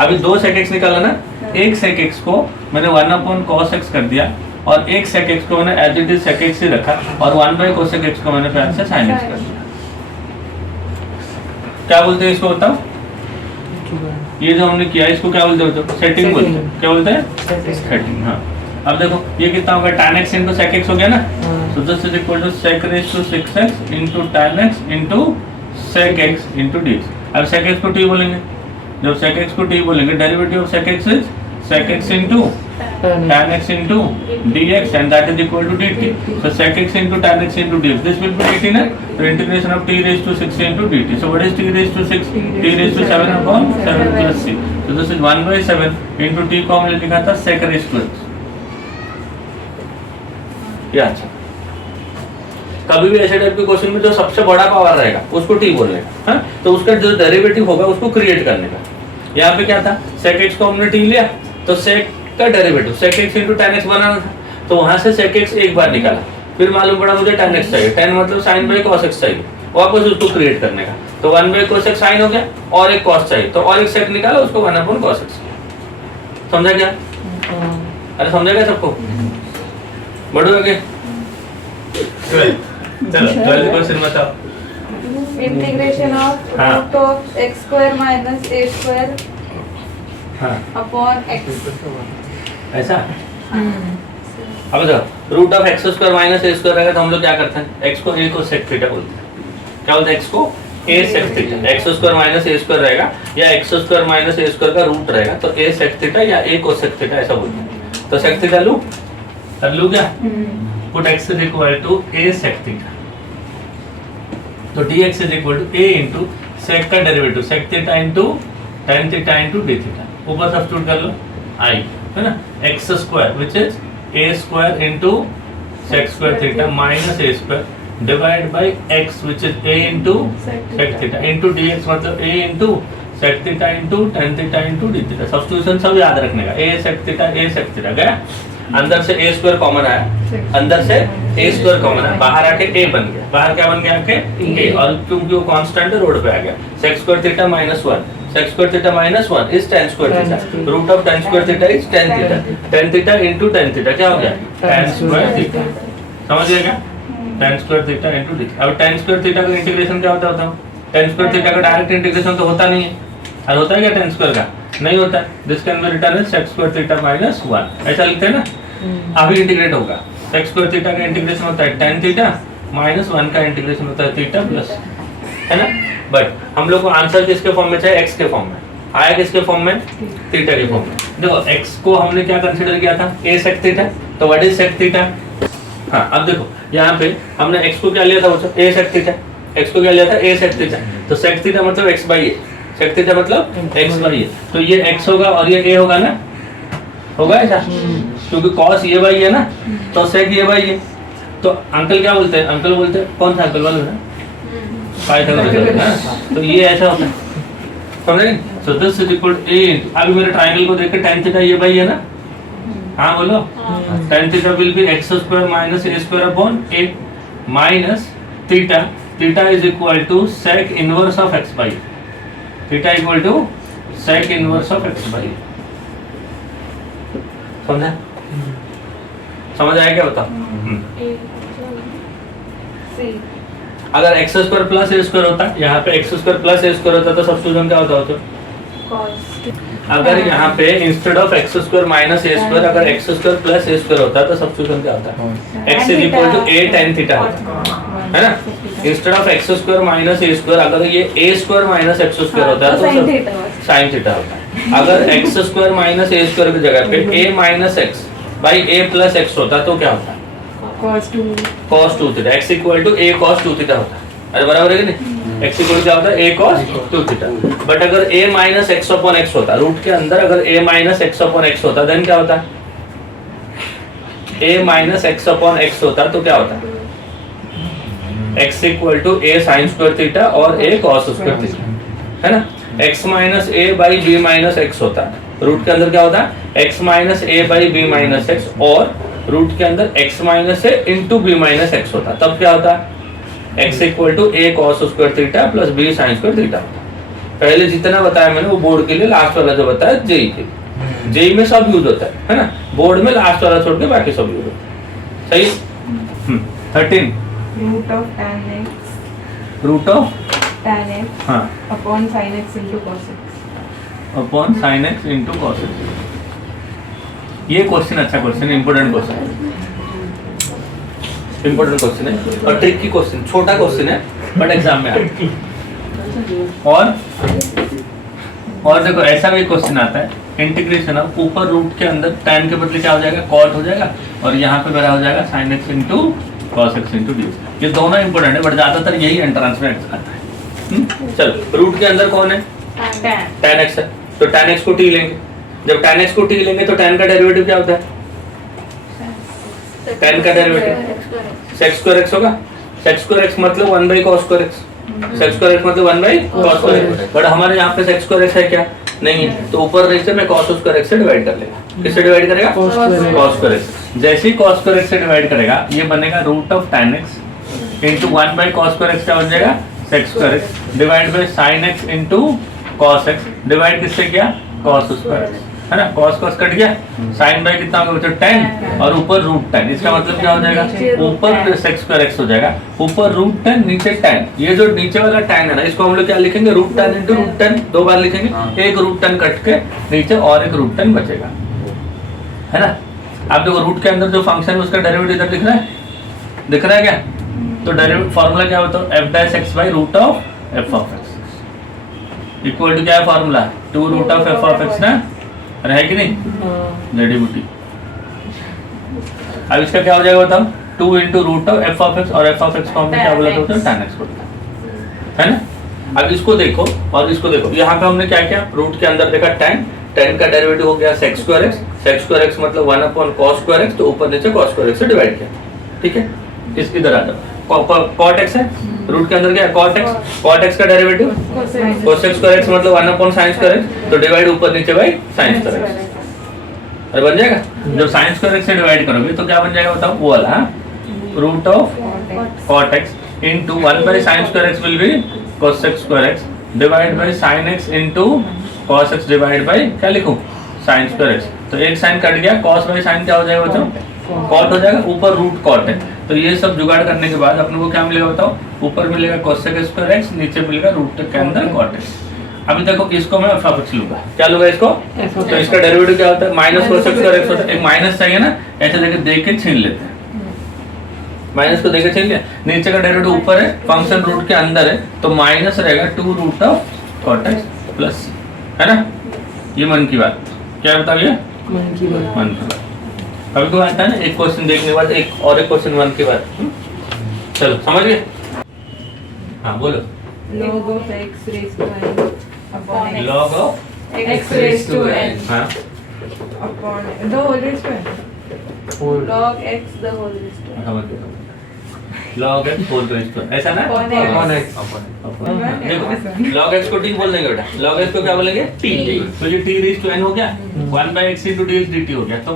अभी 2 sec x निकाला ना, एक sec x को मैंने 1 upon cos x कर दिया, और एक sec x को मैंने as it is sec x ही रखा, और 1 by cosec x को मैंने प्यार से sin x कर दिया। क्या बोलते हैं इसको बताओ? ये जो हमने किया इसको क्या बोलते हो? सेटिंग बोलते हैं। क्या बोलते हैं? सेटिंग। हाँ, अब देखो ये कितना होगा? tan x into sec x हो गया ना। So this is equal to sec raised to 6x into tan x into sec x into dx। अब sec x को t बोलेंगे, जब sec x को t बोलेंगे derivative of sec x is sec x into tan x into dx and that is equal to dt। So sec x into tan x into dx, this will be dt ना, so integration of t raised to 6 into dt। So what is t raised to 6? t raised to 7 upon 7 plus c। So this is 1 by 7 into t को हमने लिखा था sec raised to x। ये अच्छा, कभी भी ऐसे टाइप के क्वेश्चन में जो सबसे बड़ा पावर रहेगा उसको टी बोलने का, हाँ? तो उसका जो डेरिवेटिव होगा उसको क्रिएट करने का। यहाँ पे क्या था? sec x को हमने टी लिया तो sec का derivative sec x into tan x बनाना था, तो वहां से sec x एक बार निकाला, फिर मालूम पड़ा मुझे tan x चाहिए, tan मतलब sin by cos x चाहिए, वापस उसको क्रिएट करने का, तो 1 by cos x sin हो गया, और एक cos चाहिए तो और एक sec निकाला, उसको 1 upon cos x। समझा क्या? अरे समझा क्या सबको? बढ़ो आगे। चलो 12th क्वेश्चन बताओ। Integration of हाँ। root of x square minus a square हाँ, upon x। ऐसा। अब देखो root of x square minus a square रहेगा तो हम लोग क्या करते हैं? एक्स को ए को सेक थीटा बोलते हैं। क्या बोलते हैं? एक्स को a sec theta. X square minus a square रहेगा या x square minus a square का रूट रहेगा तो ए सेक थीटा या ए को सेक थीटा ऐसा बोलते हैं। तो सेक थीटा लूं? कर लूं क्या? Put x is equal to a sec theta, तो dx is equal to a into sec का derivative sec theta into tan theta into d theta, ऊपर सब्स्टिट्यूट कर लो i, है ना, x square which is a square into sec square theta minus a square divide by x which is a into sec theta into dx मतलब a into sec theta into tan theta into d theta. Substitution सब याद रखने का, a sec theta गया, अंदर से a square common आया, अंदर से a स्क्वायर कॉमन आया, बाहर आके a बन गया, बाहर क्या बन गया आके a, और क्योंकि वो कांस्टेंट है रोड पे आ गया, sec square theta minus 1, sec square theta minus 1 is tan square theta, root of tan square theta is tan theta into tan theta क्या हो गया? tan square theta. समझ गए क्या? tan square theta into d। अब tan square theta का integration क्या होता है? tan स्क्वायर थीटा का डायरेक्ट इंटीग्रेशन तो होता नहीं है, और होता है क्या tan स्क्वायर का? नहीं होता है। This can be written as sec square theta minus 1, ऐसा लिखते हैं ना। अभी इंटीग्रेट होगा, sec स्क्वायर थीटा का इंटीग्रेशन होता है tan थीटा माइनस 1 का इंटीग्रेशन होता है थीटा प्लस, है ना। बट हम लोग को आंसर किसके फॉर्म में चाहिए? x के फॉर्म में। आया किसके फॉर्म में? थीटा के फॉर्म में। देखो x को हमने क्या कंसीडर किया था? a sec थीटा, तो व्हाट इज sec थीटा? हाँ, अब देखो यहाँ पे हमने x को क्या लिया था? वो a sec थीटा, x को क्या लिया था? a sec थीटा, तो sec थीटा मतलब x by a, sec theta मतलब x बाई a, तो ये x होगा और ये a होगा ना, होगा ऐसा, क्योंकि cos ये बाई है ना, तो sec ये बाई है, तो अंकल क्या बोलते हैं? अंकल बोलते हैं, कौन सा अंकल वाले ना, पाइथागोरस, तो ये ऐसा होता है, समझे? So this is equal to a into, अभी मेरे ट्रायंगल को देख के tan थीटा ये बाई है ना, हाँ बोलो, tan theta will be x square minus a square upon a minus theta, theta is equal to sec inverse of x by, theta equal to sec inverse of x by. समझा? समझ आया क्या? बताओ। अगर x square plus a square होता, यहाँ पे x square plus a square होता तो सब्स्टिट्यूशन क्या होता? अगर यहाँ पे instead of x square minus a square अगर x square plus a square होता तो सब्स्टिट्यूशन क्या होता? X is equal to a tan theta होता, है ना। Instead of x square minus a square अगर ये a square minus x square होता है तो साइन थीटा होता है। अगर x square minus a square की जगह पे a minus x by a plus x होता तो क्या होता? cos 2 theta, x equal to a cos 2 theta होता है। अरे बराबर है कि नहीं? x इक्वल क्या होता है? a cos 2 theta. बट अगर a minus x upon x होता, रूट के अंदर अगर a minus x upon x होता देन क्या होता? a minus x upon x होता तो क्या होता? x equal to a sine square theta और a cos स्क्वायर थीटा, है ना। x minus a by b minus x होता, रूट के अंदर क्या होता? x minus a by b minus x, और रूट के अंदर x minus a into b minus x होता, तब क्या होता? x equal to a cos square theta plus b sine square theta. पहले जितना बताया मैंने वो बोर्ड के लिए, लास्ट वाला जो बताया जेई के, जेई में सब यूज होता है ना, बोर्ड में लास्ट वाला छोड़ के बाकी सब यूज होता है। सही। 13 root of tan x, root of tan x हाँ upon sin x into cos x. Upon sine x into cos x. ये क्वेश्चन अच्छा क्वेश्चन है, इंपॉर्टेंट क्वेश्चन है, इंपॉर्टेंट क्वेश्चन है और ट्रिकी क्वेश्चन, छोटा क्वेश्चन है बट एग्जाम में आता है। और देखो ऐसा भी क्वेश्चन आता है, इंटीग्रेशन ऑफ ऊपर रूट के अंदर tan के बदले क्या हो जाएगा, कॉट हो जाएगा और यहाँ पे मेरा हो जाएगा sin x into cos x into D. ये दोनों इंपॉर्टेंट है बट ज्यादातर यही एंट्रेंस में आता है। चलो रूट के अंदर कौन है, tan x है, तो tan x को t लेंगे। जब tan x को t लेंगे तो tan का डेरिवेटिव क्या होता है, tan का डेरिवेटिव sec स्क्वायर x होगा। sec स्क्वायर x मतलब 1 by cos square x, sec square x मतलब 1 by cos square x, but हमारे यहाँ पे sec स्क्वायर x है क्या, नहीं है, तो ऊपर नीचे में cos स्क्वायर x से डिवाइड कर लेगा। किससे डिवाइड करेगा, cos स्क्वायर x। जैसे ही cos स्क्वायर x से डिवाइड करेगा ये बनेगा root of tan x into 1 by cos square x क्या बन जाएगा, sec square x divide by sin x into cos x divide किससे किया, cos स्क्वायर x, है ना, cos cos कट गया, sin बाय कितना होगा बच्चों, tan और ऊपर रूट tan। इसका मतलब क्या हो जाएगा, ऊपर sec स्क्वायर x हो जाएगा, ऊपर रूट tan नीचे tan। ये जो नीचे वाला tan है ना, इसको हम लोग क्या लिखेंगे, root tan into root tan, दो बार लिखेंगे, एक रूट tan कट के नीचे और एक रूट tan बचेगा, है ना। आप देखो रूट के अंदर जो फंक्शन है उसका डेरिवेटिव इधर दिख रहा है, दिख रहा है क्या, तो डेरिवेटिव फॉर्मूला क्या होता है, f dash x by root of f of x equal to क्या है formula, 2 root of f of x ना, अरे है कि नहीं, डेरिवेटिव। अब इसका क्या हो जाएगा बताओ, 2 into root of f of x और f ऑफ x को हमने क्या बोला था, tan x बोला, है ना। अब इसको देखो और इसको देखो, यहाँ पे हमने क्या किया, रूट के अंदर देखा tan का डेरिवेटिव हो गया sec square x, sec square x मतलब 1 अपॉन cos स्क्वायर x, तो ऊपर नीचे cos स्क्वायर x से डिवाइड किया, ठीक है। इस इधर आ जाओ, cot x है, रूट के अंदर क्या है, cot x का डेरिवेटिव cos स्क्वायर x मतलब 1 अपॉन sin स्क्वायर x, तो डिवाइड ऊपर नीचे बाय sin स्क्वायर x, अरे बन जाएगा। जब sin स्क्वायर x से डिवाइड करोगे तो क्या बन जाएगा बताओ, वो वाला root of cot x into 1 by sin square x will be cos square x divide by sin x into cos x divide by क्या लिखूं, sin स्क्वायर x। तो एक sin कट गया, cos बाय sin क्या हो जाएगा बच्चों, cot हो जाएगा, ऊपर रूट cot है। तो ये सब जुगाड़ करने के बाद अपने को क्या मिलेगा बताओ, ऊपर मिलेगा cos स्क्वायर x, नीचे मिलेगा रूट के अंदर cot x। अभी देखो इसको मैं f ऑफ x लूंगा, क्या लूंगा इसको, तो इसका डेरिवेटिव क्या होता है, माइनस cos स्क्वायर x होता है। एक माइनस चाहिए ना, ऐसे देख के छीन लेते हैं, माइनस को देखे छीन लिया, नीचे का डेरिवेटिव ऊपर है, फंक्शन रूट के अंदर है, तो माइनस रहेगा 2 root of cot x plus, है ना। ये मन की बात, क्या बताओ ये मन की बात। कभी कभी आता है ना, एक क्वेश्चन देखने के बाद एक और एक क्वेश्चन मन की बात। चलो समझ गए, हाँ बोलो, log of x raised to n upon x log of x raised to n हाँ upon the whole raised to n log x the whole is to समझ गए, log x whole raise to ऐसा ना, Upon x. देखो log x को t बोल देंगे बेटा, log x को क्या बोलेंगे, t। तो ये t रेज़ टू n हो गया, 1 by x into dx dt हो गया, तो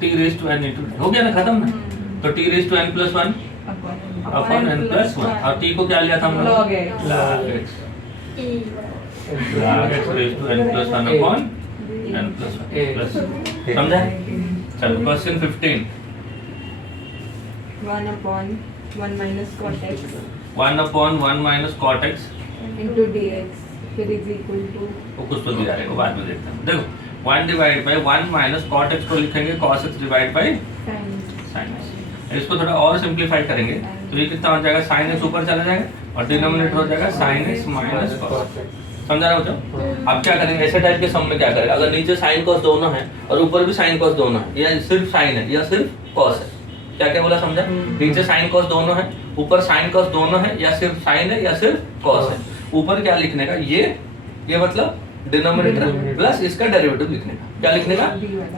t raise to n into हो गया ना, खत्म ना। तो t raise to n plus 1 upon n plus 1 और t को क्या लिया था हमने, log x log x raise to n plus 1 upon n plus 1 plus, समझा। चलो question 15, 1 upon 1 minus cot x 1 upon 1 minus cot x into dx फिर is equal to वो कुछ तो दिया रहेगा, बाद में देखते हैं। देखो 1 divide by 1 minus cot x को लिखेंगे cos x divide by sin sin x। इसको थोड़ा और सिंपलीफाई करेंगे तो ये कितना हो जाएगा, sin x ऊपर चला जाएगा और डिनोमिनेटर हो जाएगा sin x minus cos x। समझा रहे हो बच्चों। अब क्या करेंगे, ऐसे टाइप के सम में क्या करेगा, अगर नीचे sin cos दोनों है और ऊपर भी sin cos दोनों है, या सिर्फ sin है या सिर्फ cos है, क्या क्या बोला समझा, नीचे sin cos दोनों है, ऊपर sin cos दोनों है, या सिर्फ sin है या सिर्फ cos है। ऊपर क्या लिखने का, ये मतलब डिनोमिनेटर प्लस इसका डेरिवेटिव लिखने का, क्या लिखने का,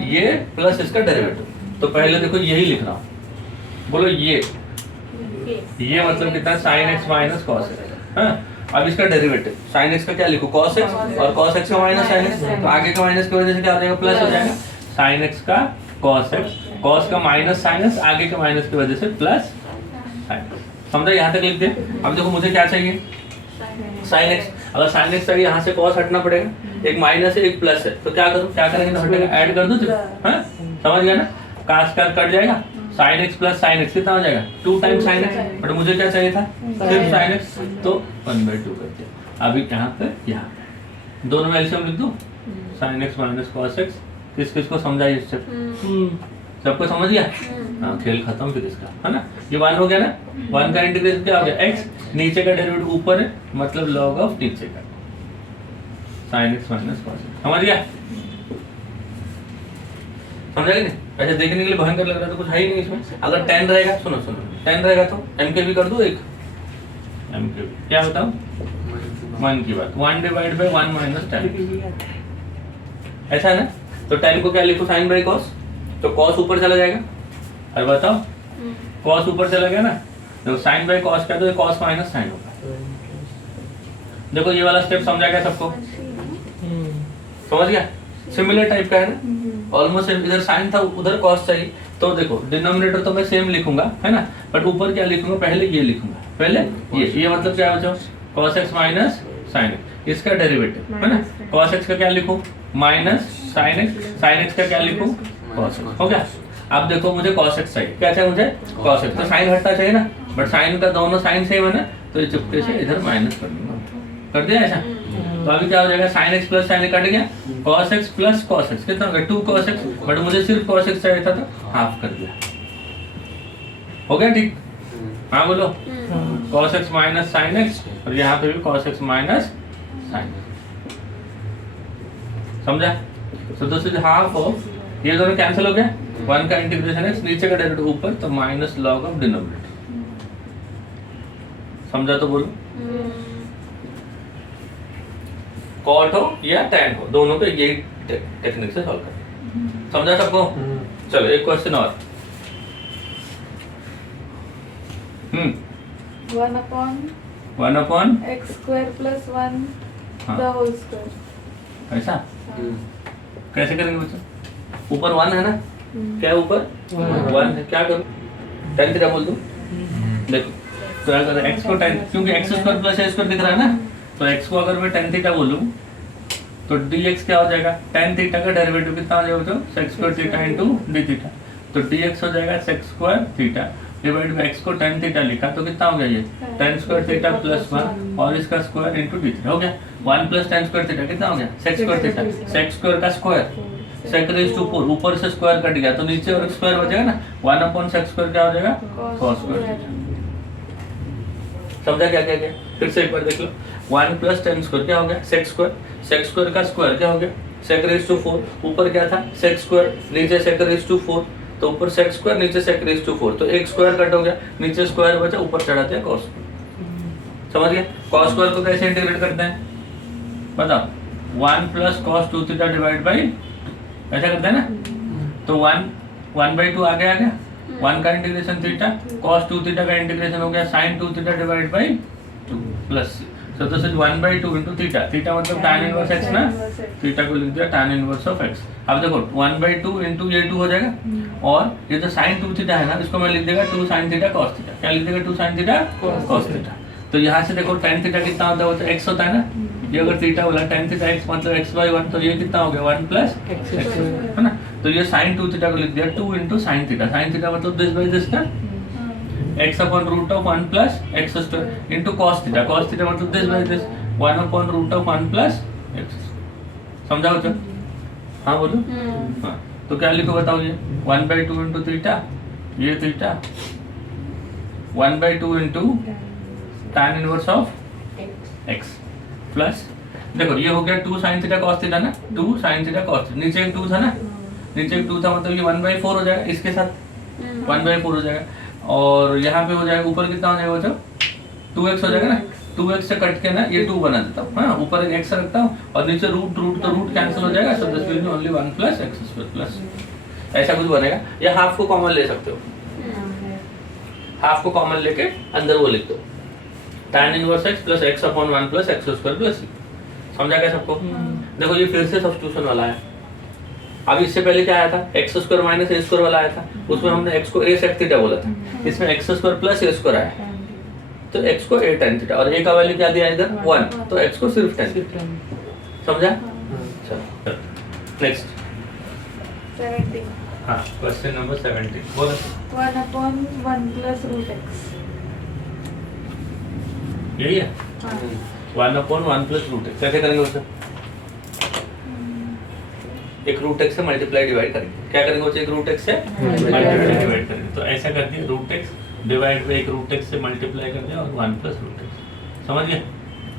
ये प्लस इसका डेरिवेटिव। तो पहले देखो यही लिख रहा हूँ, बोलो ये मतलब कितना, sin x minus cos x। हाँ अब इसका डेरिवेटिव sin x का क्या लिखो, cos x, और cos x का माइनस sin x, तो आगे का माइनस की वजह से क्या हो जाएगा, प्लस हो जाएगा, sin x का cos x, cos का माइनस sin x, आगे के माइनस की वजह से प्लस sin x। समझा, यहाँ तक लिख दिया। अब देखो मुझे क्या चाहिए, sin x, अगर sin x चाहिए यहाँ से cos हटना पड़ेगा, एक माइनस है एक प्लस है, तो क्या करूँ, क्या करेंगे, तो हटेगा, ऐड कर दूँ, हाँ समझ गया ना, काश का कट जाएगा, sine x plus sine x कितना हो जाएगा 2 टाइम्स साइन एक्स, बट मुझे क्या चाहिए था सिर्फ साइन एक्स, तो 1/2 कर दिया। अभी यहाँ पे यहाँ दोनों में एलसीएम लिख दूं, sine x minus cos x, किस किस को समझाइए स्टेप, सबको समझ गया? हाँ, खेल खत्म फिर इसका, है ना। ये 1 हो गया ना, 1 का इंटीग्रेशन क्या हो गया x, नीचे का डेरिवेटिव ऊपर है, मतलब log ऑफ नीचे का sin x minus cos x। समझ गया? समझा कि नहीं? ऐसे देखने के लिए भयंकर लग रहा है तो कुछ है ही नहीं इसमें। अगर 10 रहेगा, सुनो 10 रहेगा तो mkb कर दो, एक mkb क्या बताऊं, 1 की बात, 1 डिवाइड बाय 1 माइनस 10, ऐसा है ना। तो 10 को क्या लिखो, साइन बाय कॉस, तो कॉस ऊपर चला जाएगा। अरे बताओ, कॉस ऊपर चला गया ना, तो साइन बाय कॉस क्या, तो कॉस माइनस साइन होगा। देखो ये वाला स्टेप समझा गया सबको, समझ गया? सिमिलर टाइप का है ना, ऑलमोस्ट इधर साइन था उधर कॉस चाहिए, तो देखो डिनोमिनेटर तो मैं सेम लिखूंगा, है ना, बट ऊपर क्या लिखूंगा, पहले ये लिखूंगा, पहले ये मतलब क्या बचा, cos x minus sine x, इसका डेरिवेटिव, है ना। cos x का क्या लिखूं, माइनस साइन एक्स का क्या लिखूं, cos x, हो गया। अब देखो मुझे cos x चाहिए, क्या चाहिए मुझे, cos x, तो साइन हटना चाहिए ना, बट साइन का दोनों साइन सेम है ना, तो ये चुपके से इधर माइनस कर दूंगा, कर दिया ऐसा। तो अभी क्या हो जाएगा, sine x plus sign cut गया, cos x plus cos x कितना हो गया, 2 cos x, बट मुझे सिर्फ cos x चाहिए था तो हाफ कर दिया, हो गया ठीक। हाँ बोलो, cos x minus sine x, और यहाँ पे भी cos x माइनस साइन, समझा? तो दिस इज हाफ ऑफ, ये दोनों कैंसिल हो गया, 1 का इंटीग्रेशन x, नीचे का डेरिवेटिव ऊपर, तो माइनस log ऑफ डिनोमिनेटर, समझा? तो बोलो, कॉट हो या टैन हो, दोनों पे यही टेक्निक से सॉल्व कर, समझा सबको? चलो एक क्वेश्चन और। 1 अपॉन x square plus 1 हाँ। the whole square। ऐसा कैसे करेंगे बच्चों, ऊपर 1 है ना, क्या है ऊपर 1 है, क्या करूं, tan थीटा बोल दूं, देखो तो अगर x को tan, क्योंकि x square plus a square दिख रहा है ना, तो x को अगर मैं tan थीटा बोलूं तो dx क्या हो जाएगा, tan थीटा का डेरिवेटिव कितना हो जाएगा, sec square theta into d theta, तो dx हो जाएगा sec square theta divide by x को tan थीटा लिखा, तो कितना हो गया ये tan स्क्वायर थीटा प्लस 1 और इसका स्क्वायर इनटू d थीटा, हो गया 1 प्लस tan स्क्वायर थीटा कितना हो गया, sec square theta, sec square का स्क्वायर sec रेज़ टू 4, ऊपर से स्क्वायर कट गया तो नीचे और स्क्वायर बचेगा ना, 1 अपॉन sec स्क्वायर क्या हो जाएगा, cos स्क्वायर थीटा। समझा क्या क्या क्या, फिर से एक बार देख लो, 1 प्लस tan स्क्वायर क्या हो गया, sec स्क्वायर का स्क्वायर क्या हो गया, sec रेज़ टू 4, ऊपर क्या था sec स्क्वायर, नीचे sec रेज़ टू 4, तो ऊपर sec स्क्वायर नीचे sec रेज़ टू 4, तो एक स्क्वायर कट हो गया, नीचे स्क्वायर बचा, ऊपर चढ़ा दिया cos स्क्वायर। समझ गए? cos स्क्वायर को कैसे इंटीग्रेट करते हैं बताओ, 1 plus cos 2 theta divide by, ऐसा करते हैं ना, तो 1/2 आ गया, 1 का इंटीग्रेशन थीटा, cos 2 थीटा का इंटीग्रेशन हो गया sin 2 theta divide by 2 plus, so this is 1/2 into theta, theta मतलब tan इनवर्स x ना, थीटा को लिख दिया tan इनवर्स ऑफ x। अब देखो 1/2 इनटू ये 2 हो जाएगा, और ये जो sin 2 थीटा है ना, इसको मैं लिख देगा 2 sin थीटा cos थीटा, क्या लिख देगा 2 sin थीटा cos थीटा। तो यहाँ से देखो tan थीटा कितना होता है, वो तो x होता है ना, ये अगर थीटा बोला tan थीटा x मतलब x/1, तो ये कितना हो गया 1 प्लस x, है ना। तो ये sin 2 थीटा को लिख दिया 2 into sin theta, sin theta मतलब दिस बाय दिस ना, x upon root of 1 plus x square into cos theta मतलब this by this 1 upon root of 1 plus x। समझा बच्चों? हाँ बोलो। हाँ, तो क्या लिखो बताओ, ये 1/2 इनटू थीटा, ये theta 1/2 into tan inverse of x plus, देखो ये हो गया 2 sin थीटा cos थीटा ना, 2 sin थीटा cos थीटा, नीचे एक 2 था ना, नीचे एक 2 था, मतलब ये 1/4 हो जाएगा, इसके साथ 1/4 हो जाएगा, और यहाँ पे हो जाएगा ऊपर कितना हो जाएगा बच्चों, 2x हो जाएगा ना, 2x से कट के ना ये 2 बना देता हूँ, हाँ ऊपर एक x रखता हूँ, और नीचे रूट तो रूट कैंसिल हो जाएगा, so this will be only 1 plus x square plus, ऐसा कुछ बनेगा। या हाफ को कॉमन ले सकते हो, हाफ को कॉमन लेके अंदर वो लिख दो, tan inverse x plus x upon 1 plus x square plus c। समझा क्या सबको? देखो ये फिर से सब्स्टिट्यूशन वाला है, अब इससे पहले क्या आया था, x square minus a square वाला आया था, उसमें हमने x को a sec थीटा बोला था, इसमें x square plus a square आया, तो x को a tan थीटा, और a का वैल्यू क्या दिया इधर 1, तो x को सिर्फ tan थीटा। समझा? चलो नेक्स्ट 17 हाँ, क्वेश्चन नंबर 17 बोलो। 1/1 plus root x. यही है हाँ. 1/1 प्लस रूट एक्स। कैसे करेंगे उसे? एक रूट एक्स से मल्टीप्लाई डिवाइड करेंगे। क्या करेंगे उसे? एक रूट एक्स से मल्टीप्लाई डिवाइड करेंगे। तो ऐसा कर दिया, रूट एक्स डिवाइड बाई एक रूट एक्स से मल्टीप्लाई कर दिया और 1 प्लस रूट एक्स, समझ गए,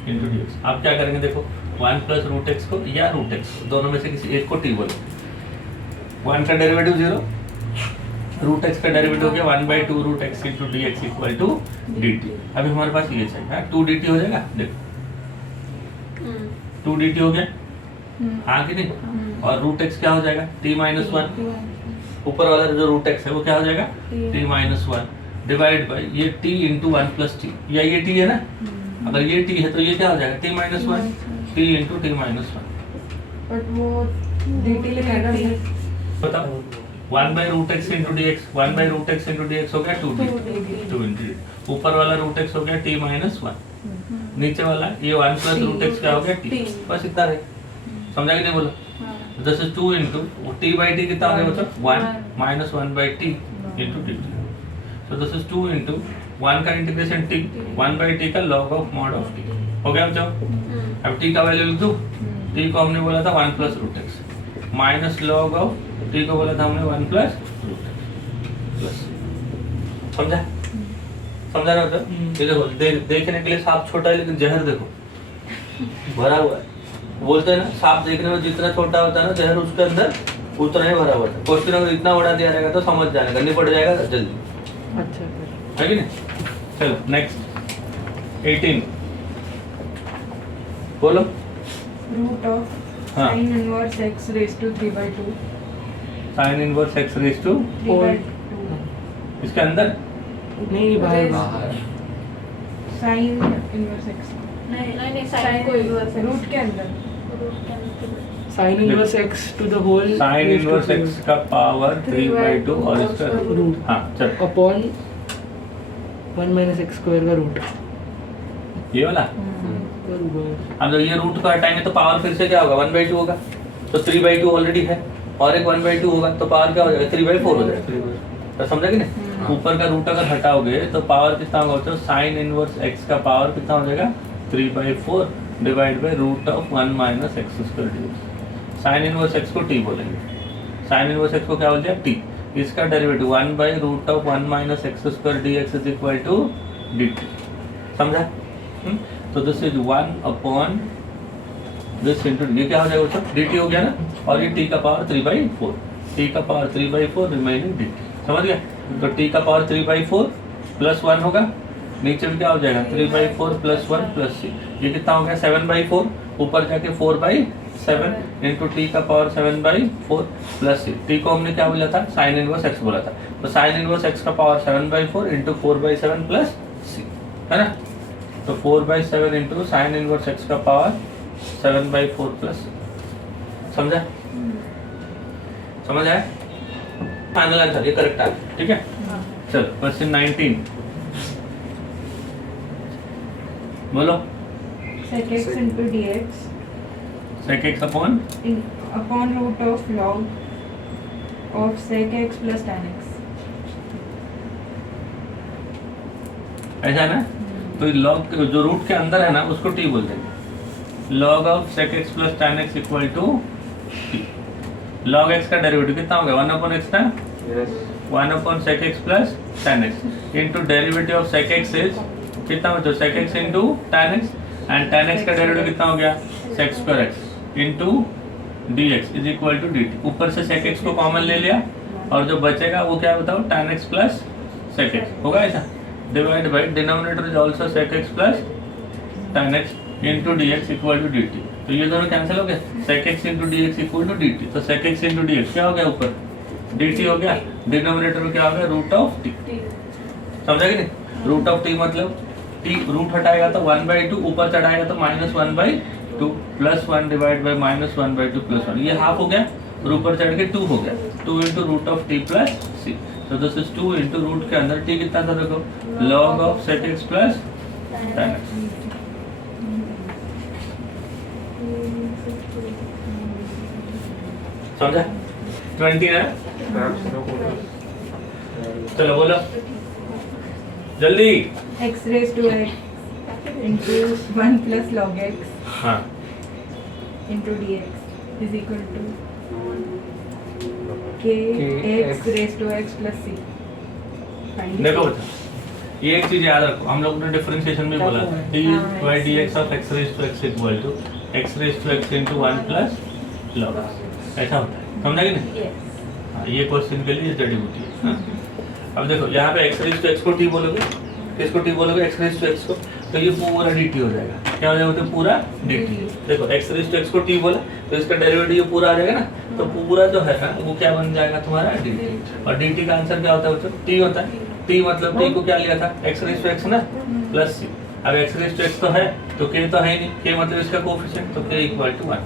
इंटू डी एक्स। आप क्या करेंगे देखो, 1 प्लस रूट एक्स को या रूट एक्स दोनों में से किसी एक को टी बोलो। 1 का डेरिवेटिव 0, रूट एक्स का डेरिवेटिव हो गया 1/2 root x into d x equal to d t. अभी हमारे पास ये चाहिए 2 डी टी हो जाएगा। देखो 2 डी टी हो गया, हाँ कि नहीं? और रूट एक्स क्या हो जाएगा? t minus 1। ऊपर वाला जो रूट एक्स है वो क्या हो जाएगा? t माइनस 1 डिवाइड बाई ये t इंटू 1 प्लस टी, या ये t है ना, अगर ये t है तो ये क्या हो जाएगा? t minus 1 t into t minus 1। But वो dt लिखेगा नहीं। बताओ 1 by root x into d x, 1 by root x into d x हो गया 2d, 2 इंटू ऊपर वाला रूट एक्स हो गया t माइनस 1, नीचे वाला ये 1 प्लस रूट एक्स क्या हो गया t। बस इतना है, समझा कि नहीं बोला? This is 2 into t by T कितना हो गया बच्चों? 1 minus 1 by T into d T. So this is 2 into 1 का इंटीग्रेशन t, 1 बाई टी का log of mod of t हो गया बच्चों। अब t का वैल्यू लिख दूं, t को हमने बोला था 1 plus root x minus log of t को बोला था हमने 1 प्लस रूट एक्स प्लस, समझा? समझा ना बच्चों? ये देखो देखने के लिए सांप छोटा है लेकिन जहर देखो भरा हुआ है। बोलते हैं ना सांप देखने में जितना छोटा होता है ना जहर उसके अंदर उतना ही भरा हुआ है। क्वेश्चन अगर इतना बड़ा दिया रहेगा तो समझ जाने का, निपट जाएगा जल्दी, अच्छा है कि नहीं? चलो नेक्स्ट 18 बोलो। रूट ऑफ हाँ। sin inverse x raise to 3/2 sine inverse x raise to 3/2 इसके अंदर नहीं बाहर sin इनवर्स x नहीं साइन को इनवर्स रूट के अंदर sine inverse x to the whole sine inverse x का पावर 3/2 और इसका रूट हाँ चलो अपॉन 1 माइनस x स्क्वायर का रूट ये वाला। अब जब ये रूट को हटाएंगे तो पावर फिर से क्या होगा? 1/2 होगा, तो 3/2 ऑलरेडी है और एक 1/2 होगा तो पावर क्या हो जाएगा? 3/4 हो जाएगा। तो समझा कि नहीं? ऊपर का रूट अगर हटाओगे तो पावर कितना होगा? तो साइन इनवर्स x का पावर कितना हो जाएगा? 3/4 divide by root of 1 minus x square d. Sine inverse x को t बोलेंगे, साइन इनवर्स x को क्या बोल दिया? t। इसका derivative 1 by root of 1 minus x square d x is equal to d t, समझा? तो this is 1 upon this into ये क्या हो जाएगा बच्चों? डी टी हो गया ना, और ये t का पावर 3/4, t का पावर 3/4 रिमेनिंग डी टी, समझ गया? तो t का पावर 3/4 प्लस 1 होगा, नीचे भी क्या हो जाएगा? 3/4 प्लस 1 प्लस c, ये कितना हो गया? 7/4, ऊपर जाके 4/7 इंटू टी का पावर 7/4 प्लस c। t को हमने क्या बोला था? साइन इनवर्स x बोला था, तो साइन इनवर्स x का पावर 7/4 इंटू 4/7 प्लस c, है ना? तो 4/7 इंटू साइन इनवर्स x का पावर 7/4 प्लस, समझा? समझ आया? फाइनल आंसर ये करेक्ट आ गया, ठीक है? चलो क्वेश्चन 19 बोलो। sec x into dx sec x upon upon root of log of sec x plus tan x। ऐसा ना, तो लॉग जो रूट के अंदर है ना उसको t बोल देंगे। log of sec x plus tan x equal to t। log x का डेरिवेटिव कितना हो गया? 1 अपॉन x था, 1 upon sec x plus tan x into derivative of sec x is कितना हो? sec x into tan x, and tan x का derivative कितना हो गया? sec square x into dx is equal to dt। ऊपर से sec x को common ले लिया और जो बचेगा वो क्या बताओ? tan x plus sec x होगा ऐसा, divide by denominator is also sec x plus tan x into dx equal to dt। तो ये दोनों कैंसिल हो गए, sec x into dx equal to dt। तो sec x इंटू dx क्या हो गया? ऊपर dt हो गया, डिनोमिनेटर में क्या हो गया? रूट ऑफ t, समझा कि नहीं? रूट ऑफ t मतलब t रूट हटाएगा तो 1/2, ऊपर चढ़ाएगा तो -1/2 प्लस 1 डिवाइड बाई -1/2 प्लस 1, ये हाफ हो गया और ऊपर चढ़ के 2 हो गया, 2 into root of t plus c। तो दिस इज 2 इंटू रूट के अंदर t कितना था देखो? log of sec x plus tan x, समझा? 20 है चलो बोलो जल्दी। x raised to x into 1 plus log x हाँ into dx is equal to k x raised to x plus c. Find देखो it. बच्चा, ये एक चीज याद रखो, हम लोग ने डिफरेंशिएशन में बोला d by d x of x raise to x equal to x raise to x into 1 plus log, ऐसा होता है, समझा कि नहीं? Yes. हाँ, ये क्वेश्चन के लिए जड़ी बूटी है। हाँ? अब देखो यहाँ पे एक्स रेज टू एक्स को टी बोलोगे, किसको टी बोलोगे? एक्स रेज टू एक्स को, तो ये पूरा डी टी हो जाएगा। क्या हो जाएगा? तो पूरा डी टी। देखो एक्स रेज टू एक्स को टी बोला तो इसका डेरिवेटिव ये पूरा आ जाएगा ना, तो पूरा जो है ना वो क्या बन जाएगा तुम्हारा डी टी। और डी टी का आंसर क्या होता है बच्चों? टी होता है। टी मतलब टी को क्या लिया था? एक्स रेज टू एक्स ना प्लस सी। अब एक्स रेज टू एक्स तो है तो के तो है ही नहीं, के मतलब इसका कोएफिशिएंट, तो के इक्वल टू 1।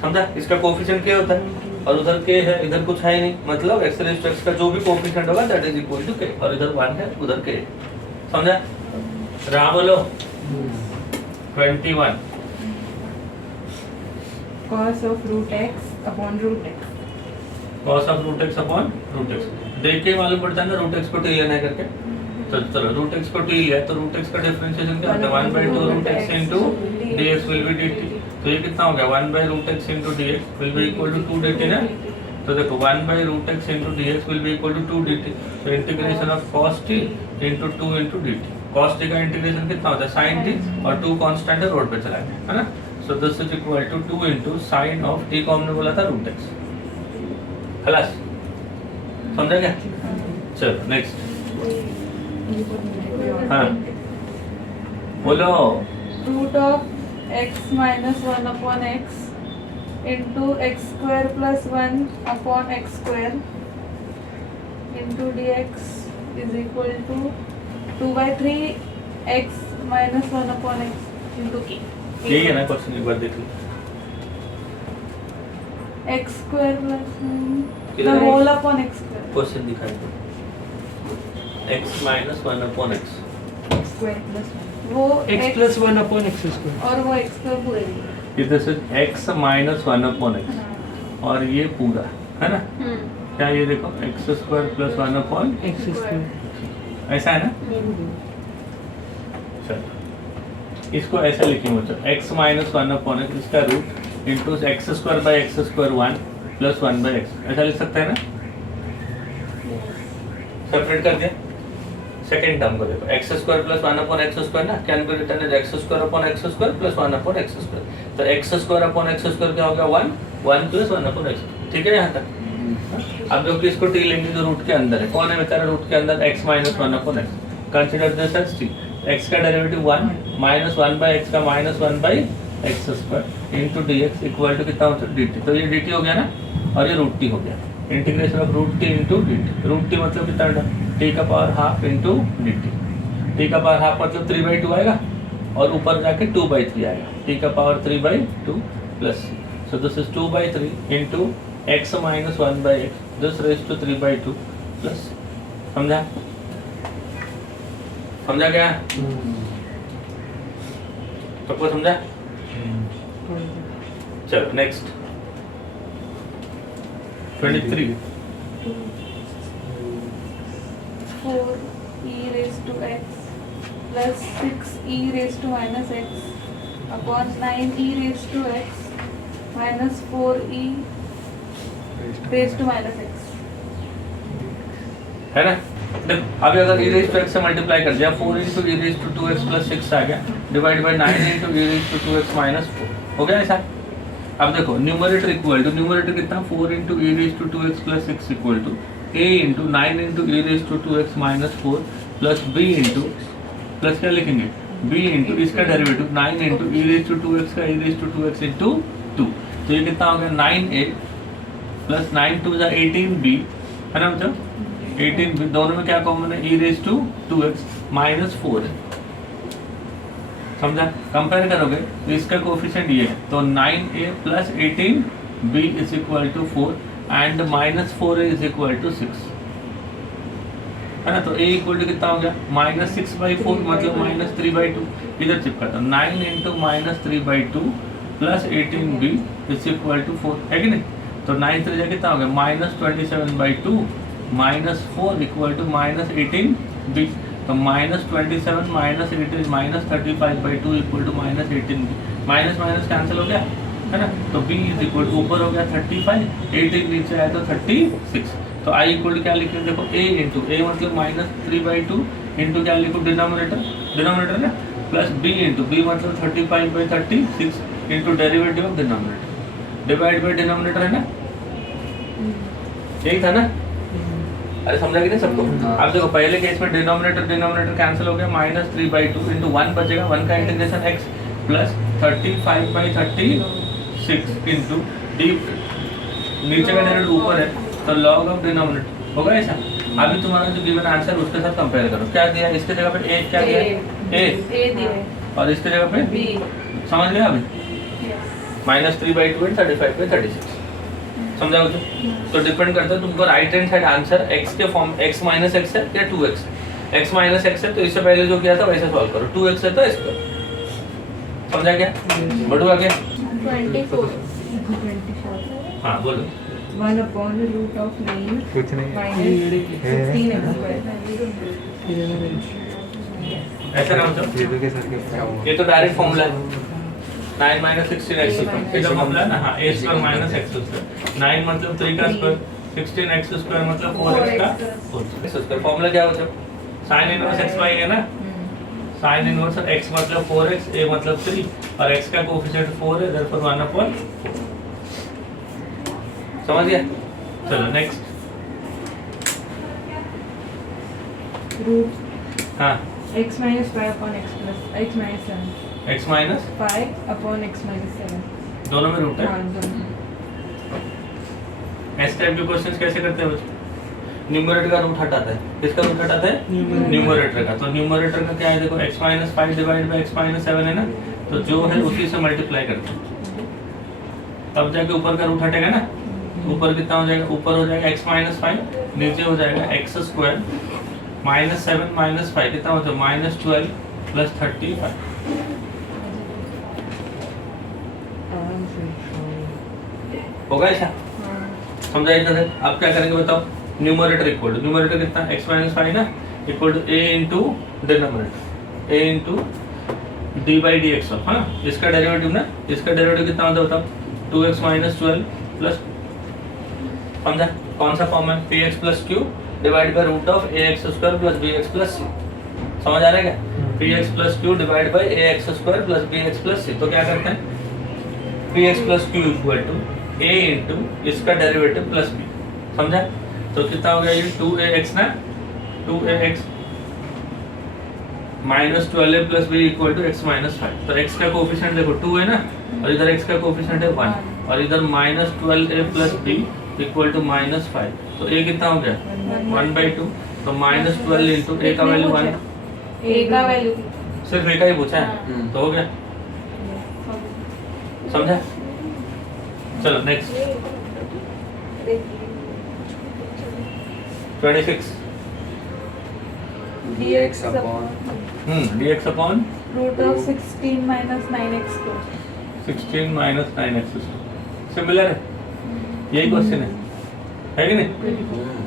समझा? इसका कोएफिशिएंट क्या होता है और उधर के है, इधर कुछ है ही नहीं, मतलब एक्स रेज टू एक्स का जो भी कोएफिशिएंट होगा दैट इज इक्वल टू के, और इधर 1 है उधर के। समझा? राम बोलो 21 Cos of root x upon root x. cos of root x upon root x, देख के ही मालूम पड़ता है ना रूट एक्स को टी लेना है करके। तो चलो रूट एक्स को टी लिया तो रूट एक्स का डिफरेंशिएशन क्या होता है? 1/2 root x into dx will be dt। तो ये कितना हो गया? 1 root x into dx will be equal to 2 dt ना। तो देखो 1 root x into dx will be equal to 2 dt। तो integration of cos t into 2 into dt। cos t का इंटीग्रेशन कितना होता है? sin t, और 2 कांस्टेंट है, रोड पे चला गया है ना। So this is equal to 2 into sin of t को हमने बोला था रूट एक्स। खलास, समझा क्या? चलो नेक्स्ट। हाँ बोलो। Root of x minus 1 upon x into x square plus 1 upon x square into dx is equal to 2/3 x minus 1 upon x into k. यही है ना क्वेश्चन, एक बार देख लो। x square plus the किधर है? whole upon x square. Question दिखाई दो। x minus 1 upon x, Square plus 1. वो x plus 1 upon x square. और वो x square पूरे लिए. This is x minus 1 upon x, और ये पूरा है ना। क्या ये देखो x square plus 1 upon x square. ऐसा है ना। चलो इसको ऐसा लिखेंगे बच्चों, x माइनस 1 अपॉन x इसका root into x square by x square 1 plus 1 by x, ऐसा लिख सकते हैं ना। सेपरेट कर दिया। सेकेंड टर्म को देखो, x square plus 1 upon x square ना, can be written as x square upon x square plus 1 upon x square. तो x square upon x square क्या हो गया? 1 प्लस 1 अपॉन एक्स। ठीक है यहाँ तक। अब जो कि इसको टी लेंगे जो रूट के अंदर है, कौन है बेचारा रूट के अंदर? x minus 1 upon x. Consider this as t. x का डेरिवेटिव 1 माइनस 1 बाई एक्स का minus 1 by x square into d x equal to कितना होता है? D t. तो ये डी टी हो गया ना, और ये रूट टी हो गया। Integration of root t into d t. Root t मतलब कितना? टी का power half into d t. T का पावर हाफ मतलब 3/2 आएगा, और ऊपर जाके 2/3 आएगा। टी का power 3/2 plus, so this is 2/3 into x minus 1 by x, this raise to 3/2 plus. समझा? समझा क्या? सबको समझा? चलो next 23 4 e raised to x plus 6 e raised to minus x upon 9 e raised to x minus 4 e raised to minus x. है ना। देखो अभी अगर e रेज टू x से मल्टीप्लाई कर दिया, 4 into e raise to 2x plus 6 आ गया, divide by 9 into e raise to 2x minus 4 हो गया ऐसा। अब देखो न्यूमरेटर इक्वल टू, न्यूमरेटर कितना? 4 into e raise to 2x plus 6 equal to a into 9 into e raise to 2x minus 4 plus b into, plus क्या लिखेंगे? b into इसका derivative 9 into e raise to 2x का e raise to 2x into 2। तो ये कितना हो गया? 9a plus 9 2 जा 18b, है ना बच्चों? 18b दोनों में क्या कॉमन है? e raise to 2x minus 4 है। समझा? कंपेयर करोगे तो इसका कोफिशिएंट ये है, तो 9a plus 18b is equal to 4 and minus 4a is equal to 6, है ना। तो a इक्वल टू कितना हो गया? -6/4 मतलब -3/2। इधर चिपका था 9 into -3/2 plus 18b is equal to 4 है कि नहीं। तो 9 3 कितना हो गया -27/2 -4 इक्वल टू -18b। तो -27 -18 -35/2 equal to -18b। Minus minus cancel हो गया है ना। तो b इज इक्वल टू ऊपर हो गया 35, 18 नीचे आया तो 36। तो i इक्वल क्या लिखे देखो a इंटू a मतलब -3/2 इंटू क्या लिखो डिनोमिनेटर ना, प्लस b इंटू b मतलब 35/36 into derivative of denominator divide by denominator है ना, यही था ना। अरे समझा कि नहीं सबको। अब देखो पहले केस में डिनोमिनेटर कैंसिल हो गया -3/2 इंटू 1 बचेगा, 1 का integration x plus 35/36 into D नीचे का डेरिवेटिव ऊपर है तो लॉग ऑफ डिनोमिनेटर होगा ऐसा। अभी तुम्हारा जो गिवन आंसर उसके साथ कंपेयर करो, क्या दिया इसके जगह पे a क्या दिया a और इसके जगह पे b। समझ गया अभी -3/2 एंड 35/36 समझा कुछ। तो डिपेंड करता है तुमको right hand side answer x के फॉर्म x माइनस x है या 2x है। x माइनस x है तो इससे पहले जो किया था वैसे सॉल्व करो, 2x है तो इसको समझा क्या बढ़ुआ क्या 24 हाँ बोलो 1 upon the root of 9 कुछ नहीं minus 16x ऐसा ना मतलब ये तो के सर के क्या हुआ ये तो डायरेक्ट फॉर्मूला है 9 माइनस 16x स्क्वायर, ये तो फॉर्मूला है ना। हाँ a square minus x square, 9 मतलब 3 का स्क्वायर, 16x स्क्वायर मतलब 4x का स्क्वायर। फॉर्मूला क्या होता है sin इनवर्स x y है ना, sin इनवर्स x मतलब 4x, a मतलब 3 और x का कोएफिशिएंट 4 है देयरफॉर 1/4 समझ गया। चलो नेक्स्ट root हाँ x minus 5 upon x plus x minus 7 x minus 5 upon x minus 7 दोनों में रूट है। हाँ दोनों इस टाइप के क्वेश्चंस कैसे करते हैं बच्चों, न्यूमरेटर का रूट हटाता है, किसका रूट हटाता है न्यूमरेटर का। तो न्यूमरेटर का क्या है देखो x minus 5 divide by x minus 7 है ना, तो जो है उसी से मल्टीप्लाई करते हैं तब जाके ऊपर का रूट हटेगा ना। ऊपर कितना हो जाएगा, ऊपर हो जाएगा x माइनस 5, नीचे हो जाएगा x स्क्वायर माइनस 7 माइनस 5 कितना हो जाएगा -12 प्लस 35 आराम से होगा ऐसा समझा इधर है। अब क्या करेंगे बताओ, न्यूमरेटर इक्वल टू न्यूमरेटर कितना x माइनस 5 ना equal to a into denominator a into d by d x of, हाँ इसका डेरिवेटिव ना, इसका डेरिवेटिव कितना होता है बताओ 2x माइनस 12 प्लस समझा कौन सा फॉर्म है px plus q divide by root of ax square plus bx plus c। समझ आ रहा है क्या, px plus q divide by ax square plus bx plus c। तो क्या करते हैं px plus q equal to a into इसका डेरिवेटिव प्लस b समझा। तो कितना हो गया ये 2ax ना 2ax minus 12 plus b equal to x minus 5। तो x का कोफिशिएंट देखो 2 है ना और इधर x का कोफिशिएंट है 1 और इधर minus 12a plus b equal to minus 5। तो a कितना हो गया 1/2 तो माइनस 12 इंटू a का वैल्यू 1 a का वैल्यू सिर्फ a का ही पूछा है तो हो गया समझा। चलो next 26 dx upon dx upon root of 16 minus 9x square 16 minus 9x similar है, यही क्वेश्चन है कि नहीं।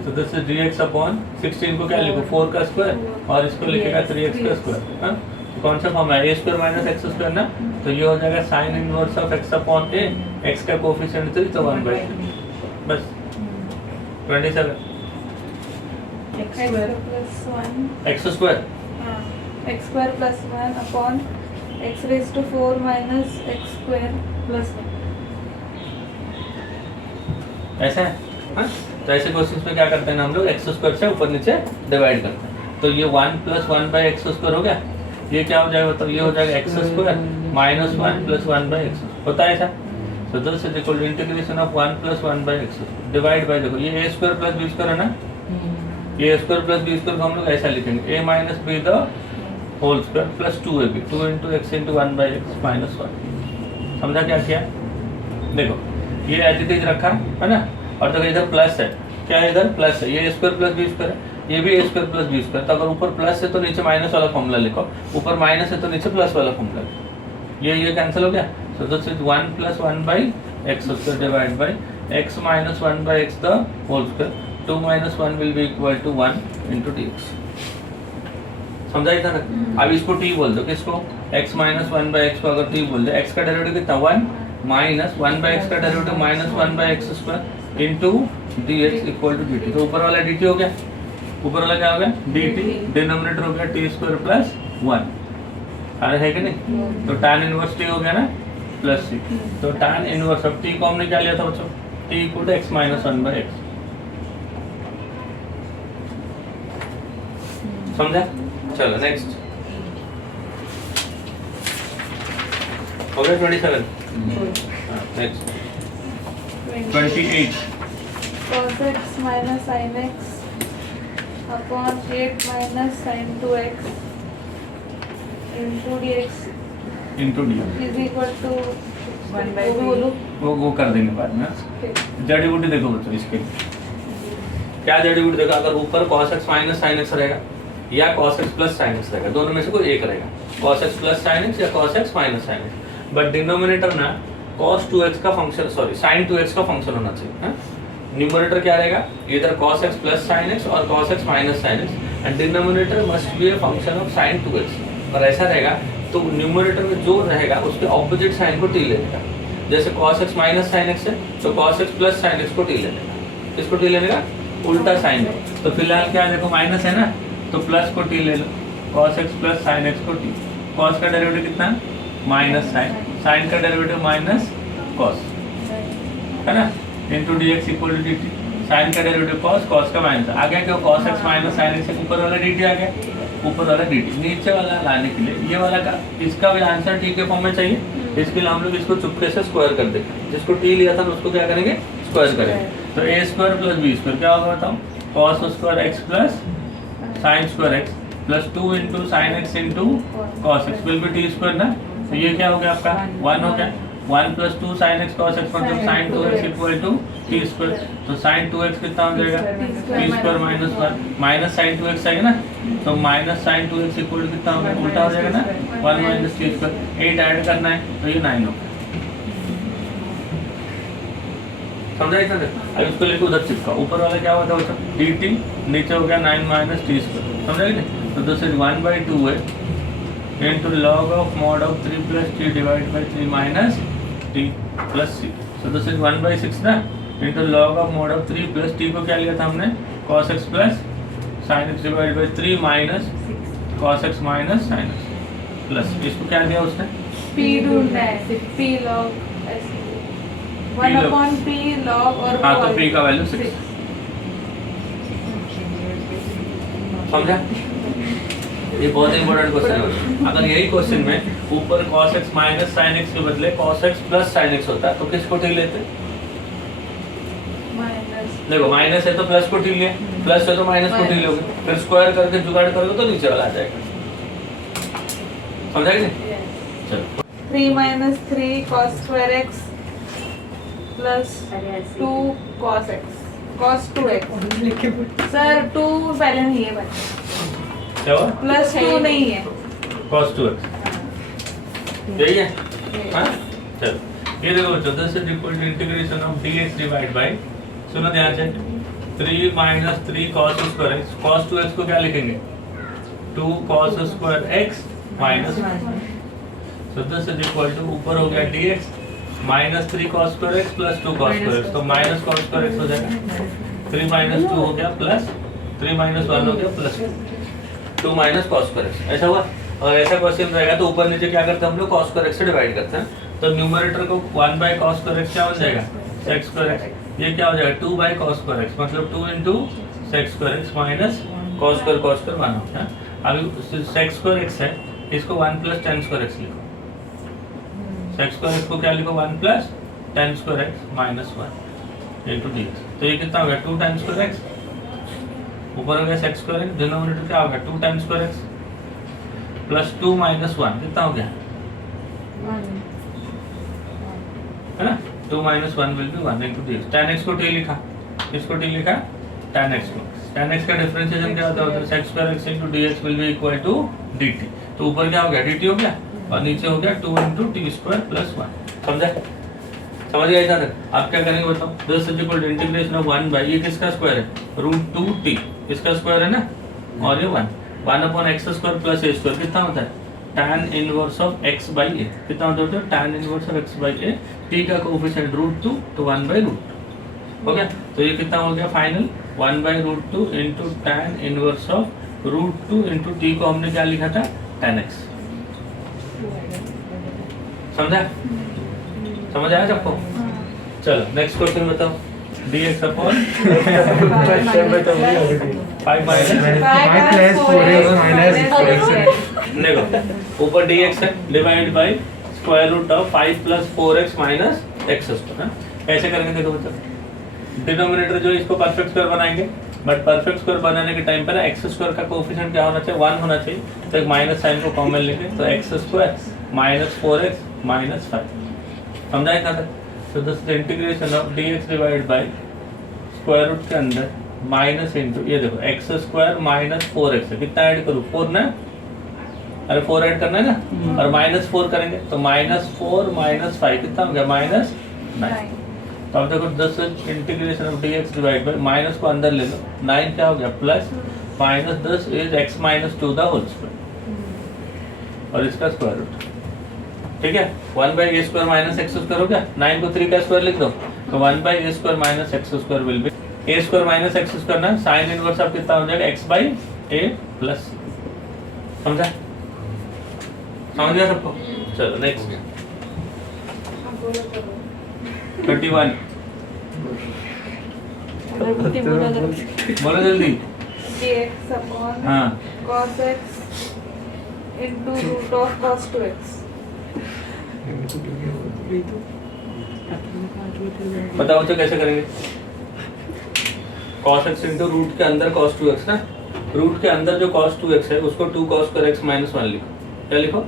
तो दिस इज dx अपॉन 16 को क्या लिखो 4 का स्क्वायर और इसको लिखेगा 3x का स्क्वायर। हाँ तो कौन सा फॉर्म है a square minus x square ना, तो ये हो जाएगा sin inverse of x upon a, x का कोएफिशिएंट 3 तो 1/3 बस 27 x square plus 1 x square x square plus 1 upon x raised to 4 minus x square plus 1 ऐसा है। हाँ तो ऐसे क्वेश्चंस में क्या करते हैं ना हम लोग x स्क्वायर से ऊपर नीचे डिवाइड करते हैं। तो ये 1 प्लस 1 बाई एक्स स्क्वायर हो गया, ये क्या हो जाएगा तो ये हो जाएगा x square minus 1 plus 1 by x होता है ऐसा। तो this is equal to integration of 1 plus 1 by x divide by देखो ये a square plus b square है ना, ये स्क्वायर प्लस बी स्क्वायर को हम लोग ऐसा लिखेंगे a minus b the whole square plus 2ab 2 into x into 1 by x minus 1। समझा क्या किया देखो ये एज इट इज रखा है ना और देखो इधर प्लस है, क्या है इधर प्लस है, ये स्क्वायर प्लस बी स्क्वायर है, ये भी a square plus b square. तो अगर ऊपर प्लस है तो नीचे माइनस वाला फॉर्मूला लिखो, ऊपर माइनस है तो नीचे प्लस वाला फॉर्मूला लिखो, ये कैंसिल हो गया। So this is 1 plus 1 by x square divided by x minus 1 by x the whole square. 2 minus 1 will be equal to 1 into dx. समझा ही था ना? अब इसको t बोल दो, किसको? x minus 1 by x को अगर t बोल दो, x का डेरिवेटिव कितना? 1 minus 1 by x का derivative minus 1 by x square into dx equal to dt. तो ऊपर वाला dt हो गया, ऊपर वाला क्या हो गया? dt, डिनोमिनेटर हो गया t square plus 1. अरे है कि नहीं? तो tan इनवर्स t हो गया ना प्लस c. तो tan इनवर्स, अब t को हमने क्या लिया था बच्चों? t equal to x minus 1 by x. समझा? चलो नेक्स्ट हो गया 27. Next 28. cos x minus sin x upon 8 minus sin 2x into dx into D is equal to 1 by बोलो वो कर देंगे बाद में. जड़ी बूटी देखो बच्चों इसके क्या जड़ी बूटी देखो. अगर ऊपर cos x minus sin x रहेगा या cos x plus sin x रहेगा, दोनों में से कोई एक रहेगा. cos x plus sin x या cos x minus sin x. But denominator ना cos 2x का फंक्शन, सॉरी sin 2x का फंक्शन होना चाहिए. न्यूमरेटर क्या रहेगा? इधर cos x plus sin x और cos x minus sin x, and denominator must be a function of sin 2x. और ऐसा रहेगा तो न्यूमरेटर में जो रहेगा उसके ऑपोजिट साइन को t ले लेगा. जैसे cos x minus sin x है तो cos x plus sin x को t ले लेगा. इसको t ले लेगा उल्टा साइन को. तो फिलहाल क्या देखो माइनस है ना, तो प्लस को t ले लो. cos x plus sin x को t. cos का डेरिवेटिव कितना? Minus sine. साइन का डेरिवेटिव माइनस cos है ना, into dx equal to dt. Sine का डेरिवेटिव cos, cos का माइनस आ गया. क्यों? cos x minus sin x. ऊपर वाला dt आ गया, ऊपर वाला dt. नीचे वाला लाने के लिए ये वाला का, इसका भी आंसर t के फॉर्म में चाहिए. इसके लिए हम लोग इसको चुपके से स्क्वायर कर देंगे. जिसको t लिया था उसको क्या करेंगे? स्क्वायर करेंगे. तो a square plus b square क्या होगा बताओ? cos square x plus sin square x plus 2 into sine x into cos x will be T square ना. तो ये क्या हो गया आपका? 1 हो गया. 1 plus 2 sine x cos x मतलब sine 2x equal to t square. तो साइन 2x कितना हो जाएगा? T square minus 1 minus sine 2x आएगा ना, तो minus sine 2x equal to कितना हो गया? उल्टा हो जाएगा ना, 1 माइनस टी स्क्वायर. 8 ऐड करना है तो ये 9 होगा. समझा इतना? अब इसको लेकर उधर चिपका. ऊपर वाला क्या होता है? dt, नीचे हो गया 9 माइनस टी स्क्वायर. समझा कि नहीं? तो दिस इज 1/2 है into log of mod of 3 plus t divide by 3 minus t plus c. So this is 1/6 ना, into log of mod of 3 plus t को क्या लिया था हमने? cos x plus sin x divide bye 3 minus cos x minus sin x plus. इसको क्या दिया उसने? p ढूंढना है. p log 1 upon p log और हाँ, तो p का वैल्यू 6. समझा? ये बहुत इंपॉर्टेंट क्वेश्चन है. अगर यही क्वेश्चन में ऊपर cos x minus sin x के बदले cos x plus sin x होता है तो किसको t लेते? माइनस. देखो माइनस है तो प्लस को t लिया, प्लस है तो माइनस को t लोगे, फिर स्क्वायर करके जुगाड़ करोगे तो नीचे वाला आ जाएगा. समझा कि नहीं? चलो 3 minus 3 cos square x plus 2 cos x cos 2x. Sir 2 पहले नहीं है बच्चा, क्या हुआ? प्लस 2 नहीं है. cos 2x यही है. हाँ चलो ये देखो बच्चों, this is equal to integration of dx divide by, सुनो ध्यान से, 3 minus 3 cos square x. cos 2x को क्या लिखेंगे? 2 cos square x minus. So this is equal to ऊपर हो गया dx minus 3 cos square x plus 2 cos square x. तो माइनस cos स्क्वायर x हो जाएगा. 3 माइनस 2 हो गया प्लस 3 माइनस 1 हो गया plus 2 minus cos square x. ऐसा हुआ. और ऐसा क्वेश्चन रहेगा तो ऊपर नीचे क्या करते हैं हम लोग? cos स्क्वायर x से डिवाइड करते हैं. तो न्यूमरेटर को 1 बाय cos स्क्वायर x क्या हो जाएगा? sec square x. ये क्या हो जाएगा? 2 बाय cos स्क्वायर x मतलब 2 into sec square x minus cos square 1 होता है. अभी sec स्क्वायर x है, इसको 1 प्लस tan स्क्वायर x लिखो. sec स्क्वायर x को क्या लिखो? 1 plus tan square x minus 1 into dx. तो ये कितना हो गया? 2 tan स्क्वायर x. ऊपर हो गया sec स्क्वायर x, डिनोमिनेटर क्या होगा? 2 tan square x plus 2 minus 1 कितना हो गया? है ना, 2 minus 1 will be 1 into dx. tan x को t लिखा, इसको t लिखा tan x को. tan x का डिफरेंशिएशन क्या होता है? sec square x into dx will be equal to dt. तो ऊपर क्या हो गया? dt हो गया और नीचे हो गया 2 इंटू टी स्क्वायर प्लस 1. समझा? समझ गया इतना तक? आप क्या करेंगे बताओ? This is equal to integration of 1 by, ये किसका स्क्वायर है? √2t, इसका स्क्वायर है ना, और ये 1 upon x square plus a square कितना होता है? tan inverse of x by a, कितना होता है? tan inverse of x by a, t का कोएफिशिएंट √2 तो 1 बाई √2 हो गया। तो ये कितना हो गया final? 1 by √2 into tan inverse of √2 into t को हमने क्या लिखा था? tan x। समझा? समझ आया सबको? चलो नेक्स्ट क्वेश्चन बताओ। dx अपॉन 5 माइनस देखो ऊपर dx है divide by square root of 5 plus 4x minus x square. कैसे करेंगे देखो बच्चों, डिनोमिनेटर जो इसको परफेक्ट स्क्वायर बनाएंगे, बट परफेक्ट स्क्वायर बनाने के टाइम पर ना एक्स स्क्वायर का कोएफिशिएंट क्या होना चाहिए? 1 होना चाहिए। तो एक माइनस साइन को कॉमन लेंगे तो x square minus 4x minus 5। समझा इतना तक? तो this is integration of dx divide by square root के अंदर माइनस इंटू ये देखो एक्स स्क्वायर माइनस 4x है, कितना ऐड करूँ? 4 ना, अरे 4 ऐड करना है ना, और माइनस 4 करेंगे तो माइनस 4 माइनस 5 कितना हो गया? माइनस 9। तो अब देखो 10 integration of dx divide by minus को अंदर ले लो, 9 क्या हो गया? Plus minus 10 is x minus 2 the whole square और इसका स्क्वायर रूट। ठीक है, 1 by a square minus x square हो गया। 9 को 3 का स्क्वायर लिख दो तो 1 by a square minus x square will be A square minus x square ना, साइन इनवर्स ऑफ कितना हो जाएगा? x by a plus. समझा? समझ गया सबको? चलो नेक्स्ट 31 बोलो जल्दी। dx upon हाँ cos x into root of cos 2x। बताओ तो कैसे करेंगे? cos x इंटू रूट के अंदर cos 2x ना, रूट के अंदर जो cos 2x है उसको 2 cos square x माइनस 1 लिखो। क्या लिखो?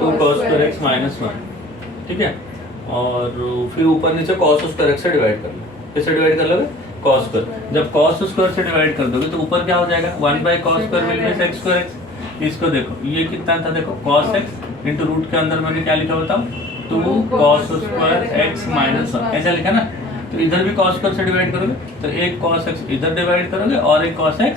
2 cos square x माइनस 1। ठीक है, और फिर ऊपर नीचे cos square x से डिवाइड कर लो। किससे डिवाइड कर लोगे? cos square। जब cos square से डिवाइड कर दोगे तो ऊपर क्या हो जाएगा? 1 by cos square will be x square x। इसको देखो ये कितना था? देखो cos x इंटू रूट के अंदर मैंने क्या लिखा बताओ? 2 cos square x माइनस 1 ऐसा लिखा ना। तो इधर भी cos square से डिवाइड करोगे तो एक cos x इधर डिवाइड करोगे और एक cos x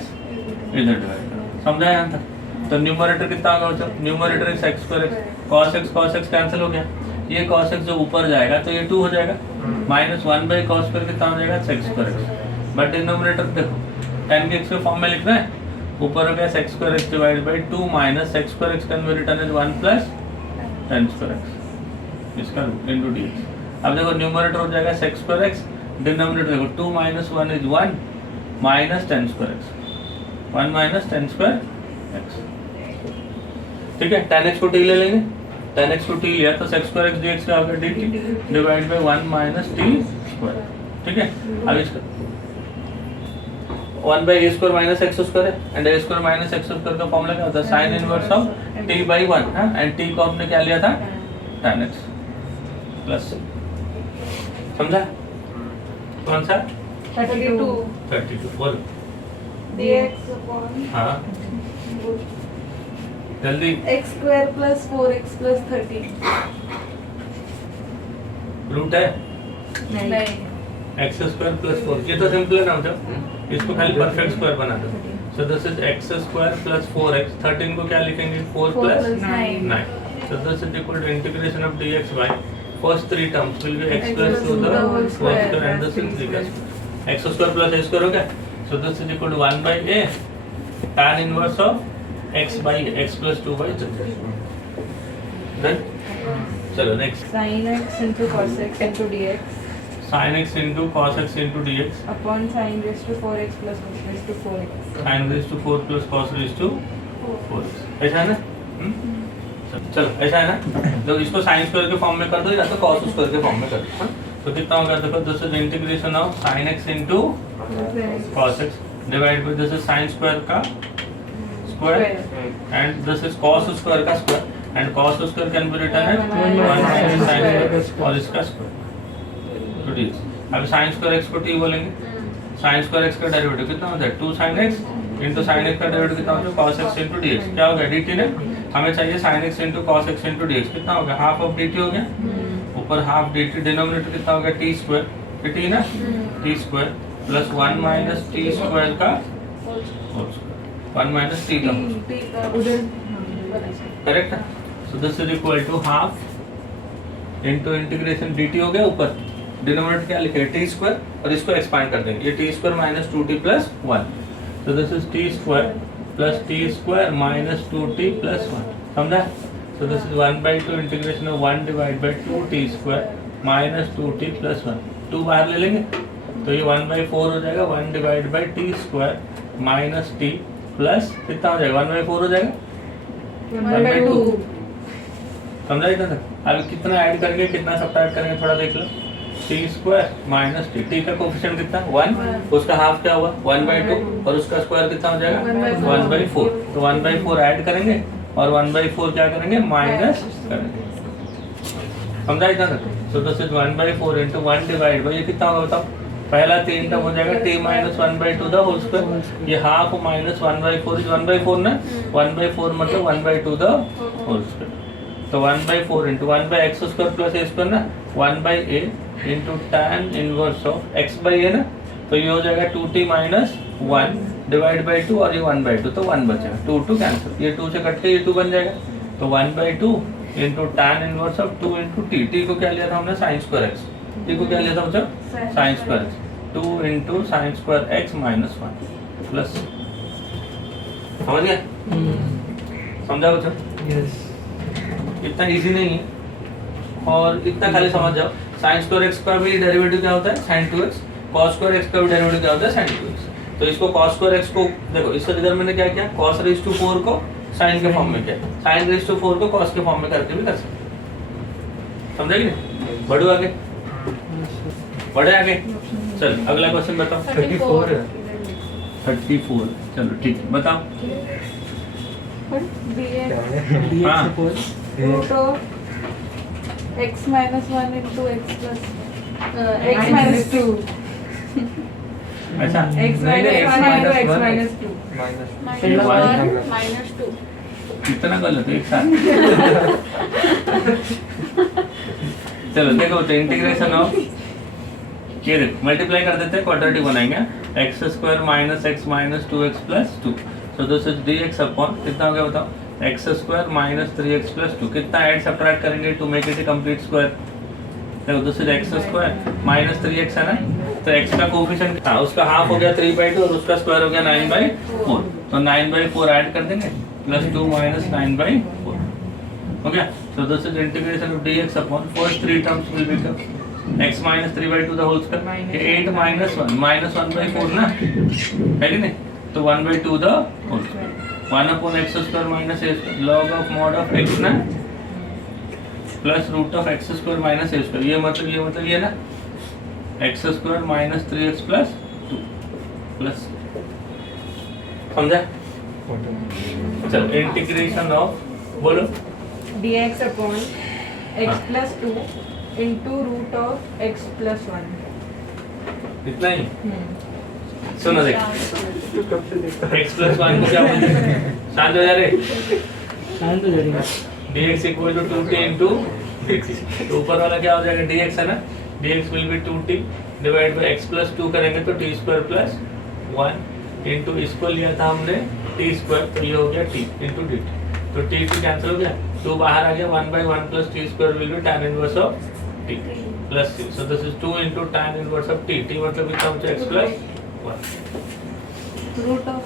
इधर डिवाइड करोगे। समझा यहाँ तक? तो न्यूमरेटर कितना होगा बच्चों? Numerator is x square x, cos x cancel हो गया, ये cos x जो ऊपर जाएगा तो ये 2 हो जाएगा, माइनस 1 बाई cos स्क्वायर कितना हो जाएगा? x square x। But denominator देखो tan के x के फॉर्म में लिखना है, ऊपर हो गया x square x divide by 2 minus x square x can be written as 1 plus tan square x इसका इनटू dx। अब देखो न्यूमरेटर हो जाएगा x स्क्वायर x, डिनोमिनेटर देखो 2 minus 1 is 1 minus tan square x, 1 minus tan square x। ठीक है, tan x को t ले लेंगे, tan x को t लिया तो sec स्क्वायर x dx क्या होगा? dt divide by 1 minus t square. ठीक है, अब इसका 1 by a square minus x square है and a square minus x square का फॉर्मूला क्या होता है? Sine inverse of t by 1 है, एंड t को हमने क्या लिया था? tan x plus. समझा? कौन सा? 32 बोलो। dx upon हाँ जल्दी। x square plus 4x plus 13। Root है नहीं, एक्स स्क्वायर प्लस 4, ये तो सिंपल है ना बच्चों, इसको खाली परफेक्ट स्क्वायर बना दो। सो this is x square plus 4x, 13 को क्या लिखेंगे? 4 plus 9। So this is equal to integration of dx by first 3 terms will be x plus 2 the whole square and this is 3 plus x square plus a square हो गया। So this is equal to 1 by a tan inverse of x by x plus 2 by 3। Then चलो next sin x into cos x into dx sin x into cos x into dx upon sin raised to 4x plus cos raised to 4x। sin raised to 4 plus cos raised to 4x ऐसा है ना? चलो ऐसा है ना, तो इसको sine square के फॉर्म में कर दो या तो कॉस स्क्वायर के फॉर्म में कर दो। तो कितना होगा देखो, this is integration of sin x into cos x divide by this is sin square का square and this is cos square का square and cos square can be written as 1 minus sin square और इसका square. तो ठीक, अब sin square x को t बोलेंगे, sin square x का डेरिवेटिव कितना होता है? 2 sin x into sin x का डेरिवेटिव कितना होता है? cos x into dx। क्या होगा? dt ने हमें चाहिए sin x into cos x into dx, कितना हो गया? हाफ ऑफ dt हो गया, ऊपर हाफ डी टी, डिनोमिनेटर कितना हो गया टी स्क्वायर, ये टी ना, t square plus 1 minus t square का होल स्क्वायर, 1 माइनस टी का करेक्ट है। So this is equal to half into integration dt हो गया, ऊपर डिनोमिनेटर क्या लिखे टी स्क्वायर और इसको एक्सपांड कर देंगे, ये T square minus 2t plus 1, so this is T square plus T square minus 2t plus 1, समझा। सो this is 1/2 integration of 1 divide by 2t square minus 2t plus 1, 2 बाहर ले लेंगे तो ये 1/4 हो जाएगा, 1 divide by T square minus T plus कितना हो जाएगा 1/4 हो जाएगा 1/2, समझा इतना तक। अब कितना ऐड करेंगे कितना सब्ट्रैक्ट करेंगे थोड़ा देख लो, t square minus t, t का कोफिशिएंट कितना 1, उसका हाफ क्या हुआ 1/2 और उसका स्क्वायर कितना हो जाएगा 1/4, तो 1/4 ऐड करेंगे और 1/4 क्या करेंगे माइनस करेंगे, समझा इतना तक। So this is 1/4 into 1 divide by, ये कितना होगा बताओ, पहला 3 टर्म हो जाएगा t minus 1/2 the whole square, ये हाफ माइनस 1/4 इज 1/4 ना, 1/4 मतलब 1/2 द होल स्क्वायर, तो 1/4 into 1/x square plus a square ना, 1/a into tan inverse of x by a ना, तो ये हो जाएगा 2t माइनस 1 डिवाइड बाई 2 और ये 1/2 तो 1 बचेगा, 2 कैंसिल, ये 2 से कट के ये 2 बन जाएगा, तो 1/2 into tan inverse of 2 into t को क्या लिया था हमने साइन स्क्वायर x, टी को क्या लिया था बच्चों sine square x, 2 into sine square x minus 1 plus, समझ गए, समझा बच्चों। यस इतना इजी नहीं है, और इतना खाली समझ जाओ साइन स्क्वायर x का भी डेरिवेटिव क्या होता है sin 2x, cos square x का भी डेरिवेटिव क्या होता है sin 2x, तो इसको cos स्क्वायर x को देखो, इससे इधर मैंने क्या किया cos रेज़ टू 4 को sin के फॉर्म में किया, sin रेज़ टू 4 को cos के फॉर्म में करके भी कर सकते, समझा कि नहीं। बढ़ो आगे, बढ़े आगे, चल अगला क्वेश्चन बताओ। 34 है 34, चलो ठीक है बताओ। dx हाँ। root of x minus 1 into x plus x minus 2 अच्छा x minus 1 into x minus 2 minus 2 कितना गलत है एक साथ। चलो देखो तो इंटीग्रेशन ऑफ, ये देखो मल्टीप्लाई कर देते हैं, क्वाड्रेटिक बनाएंगे, x square minus x minus 2x plus 2, so this is dx upon कितना हो गया बताओ, x square minus 3x plus 2, कितना ऐड सब्ट्रैक्ट करेंगे to make it a complete square, देखो this is x square minus 3x है ना, तो x का कोफिशिएंट हाँ उसका हाफ हो गया 3/2 और उसका स्क्वायर हो गया 9/4, तो 9/4 ऐड कर देंगे प्लस 2 माइनस 9/4 हो गया, so this is integration of dx upon first 3 terms will become x minus 3/2 the whole square, 8 minus 1 minus 1/4 ना, है कि नहीं, तो 1/2 the whole square, 1 upon x square minus a square, log of mod of x ना plus root of x square minus a square, ये मतलब ये ना x square minus 3x plus 2 plus, समझा। चल इंटीग्रेशन ऑफ बोलो dx upon x हाँ। plus 2 into root of x plus 1. इतना ही, सुनो देख x plus 1 को क्या बोलते हैं, शांत हो जा रे, शांत हो जाएगा, dx equal to 2t into dx, तो ऊपर वाला क्या हो जाएगा dx है ना, dx will be 2t divide by x plus 2 करेंगे तो t स्क्वायर प्लस 1 इंटू इसको लिया था हमने t स्क्वायर, तो ये हो गया t इंटू dt, तो t t कैंसिल हो गया, 2 बाहर आ गया, 1/1 plus t square will be tan inverse of t plus c, so this is 2 into tan inverse of t, t मतलब कितना होता है x plus 1 root of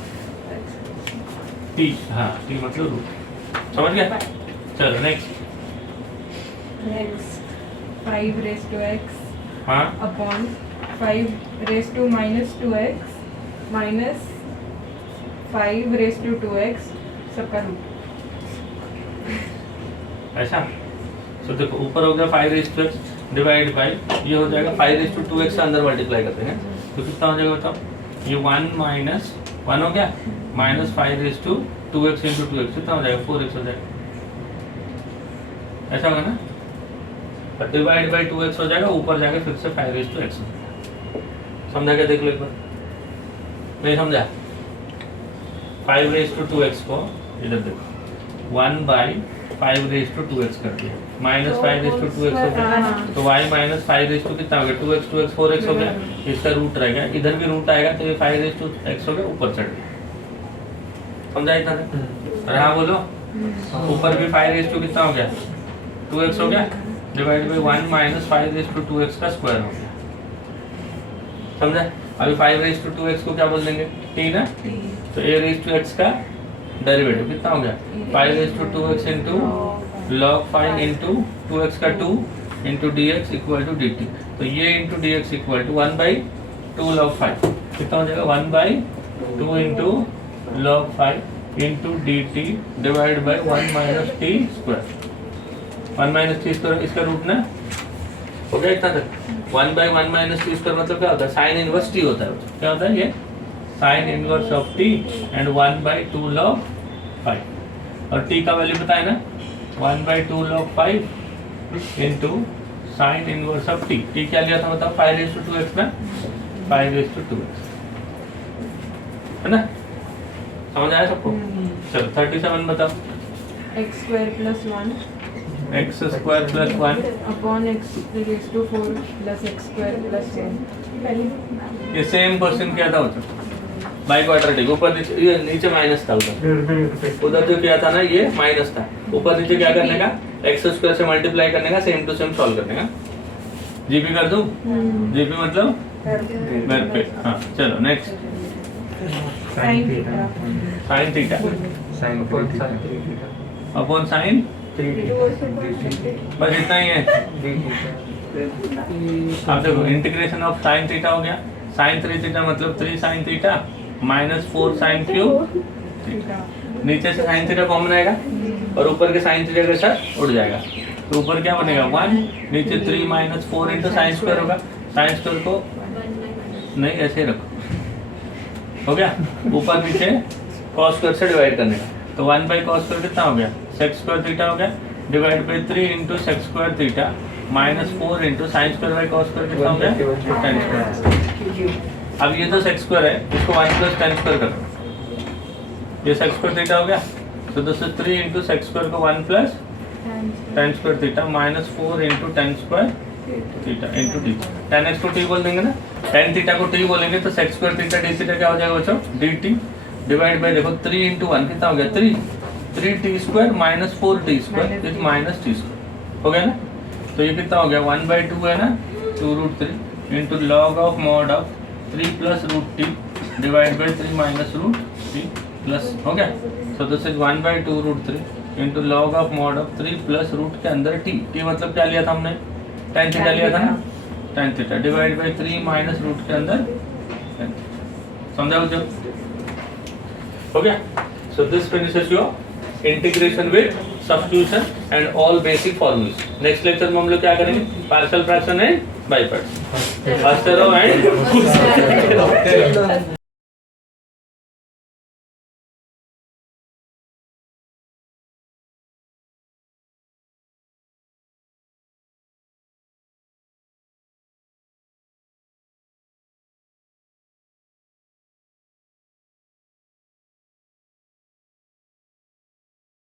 t, हाँ t मतलब रूट, समझ गया। चलो next, Next 5 raised to x हाँ upon 5 raised to minus 2x minus 5 raised to 2x सबका रूट। ऐसा, सो देखो ऊपर हो गया 5 raise to x divide by ये हो जाएगा 5 रेज़ टू 2x से अंदर मल्टीप्लाई करते हैं, तो कितना हो जाएगा बताओ, ये 1 माइनस 1 हो गया minus 5 raise to 2x into 2x कितना हो जाएगा 4x हो जाएगा, ऐसा होगा ना, और डिवाइड बाई 2x हो जाएगा, ऊपर जाएगा फिर से 5 रेज़ टू x, समझा क्या, देख लो एक बार, नहीं समझा, 5 रेज़ टू 2x को इधर देखो 1/5 कर दिया, -5/2x हो गया, तो y माइनस 5 कितना हो गया, 2x 4x हो गया, इसका रूट रहेगा, इधर भी रूट आएगा तो ये 5x हो गया, ऊपर चढ़ गया। समझा इतना तक? अरे हाँ बोलो, ऊपर भी 5 कितना हो गया, 2x हो गया, डिवाइड बाई 1 माइनस 5 का स्क्वायर हो गया। समझा? अभी 5 को क्या बोल देंगे, t ना, तो a का डेरिवेटिव कितना हो गया, 5 इंटू log 5 इंटू 2x का 2 into dx equal to dt, तो ये into dx equal to 1/2 log 5 कितना हो जाएगा, 1/2 into log 5 into dt divide by 1 minus t square, 1 minus t square इसका रूट ना हो गया इतना तक। 1/1 माइनस टी स्क्वायर मतलब क्या होता है, साइन इनवर्स टी होता है, क्या होता है ये, sign inverse of T and 1/2 log 5, और टी का वैल्यू पता है ना, 1/2 log 5 into sine inverse of T, T क्या लिया था बताओ, 5/2x ना, 5/2x है ना, समझ आया सबको? चलो 37 बताओ, x² + 1 x² + 1 upon x raise to 4 + x² + 1। ये सेम क्वेश्चन क्या था उधर, बाई क्वाड्रेटिक, ऊपर नीचे, ये नीचे माइनस था उधर जो किया था ना, ये माइनस था, ऊपर नीचे क्या करने का, x² से मल्टीप्लाई करने का, सेम टू सेम सॉल्व करने का। जीपी कर दूं, जीपी मतलब घर पे, हाँ चलो next, sin theta sine theta upon sine, बस इतना ही है। अब देखो इंटीग्रेशन ऑफ साइन थीटा हो गया, साइन 3 थीटा मतलब 3 sin theta minus 4 sin cube theta, नीचे से साइन थीटा कॉमन आएगा और ऊपर के साइन थीटा के साथ उड़ जाएगा, तो ऊपर क्या बनेगा 1, नीचे 3 माइनस 4 इंटू साइन स्क्वायर होगा, साइन स्क्वायर को नहीं ऐसे रखो, हो गया, ऊपर नीचे कॉस स्क्वायर से डिवाइड करने का, तो 1/cos स्क्वायर कितना हो गया, sec स्क्वायर थीटा हो गया, divide by 3 into sec square theta minus 4 into sine square by cos square कितना हो गया, tan स्क्वायर। अब ये तो sec स्क्वायर है, इसको 1 + tan स्क्वायर करो, ये sec स्क्वायर थीटा हो गया, तो दोस्तों 3 इंटू sec स्क्वायर को 1 + tan square theta minus 4 into tan square theta into D, tan x को t बोल देंगे ना, tan थीटा को t बोलेंगे तो sec square theta d theta क्या हो जाएगा बच्चों, dt डिवाइड बाई देखो 3 इंटू 1 कितना हो गया, 3t² minus 4t² with minus t square हो गया ना, तो ये कितना हो गया 1/2 है ना, 2√3 into log of mod of 3 + √t divide by 3 minus √t plus, हो गया, so this is 1/2√3 into log of mod of 3 + root के अंदर t मतलब क्या लिया था हमने, tan थीटा लिया था ना, tan theta divide by 3 minus root के अंदर, समझा बच्चों, हो गया। So this finishes your integration with substitution and all basic formulas. Next lecture में हम लोग क्या करेंगे, partial fraction and by parts,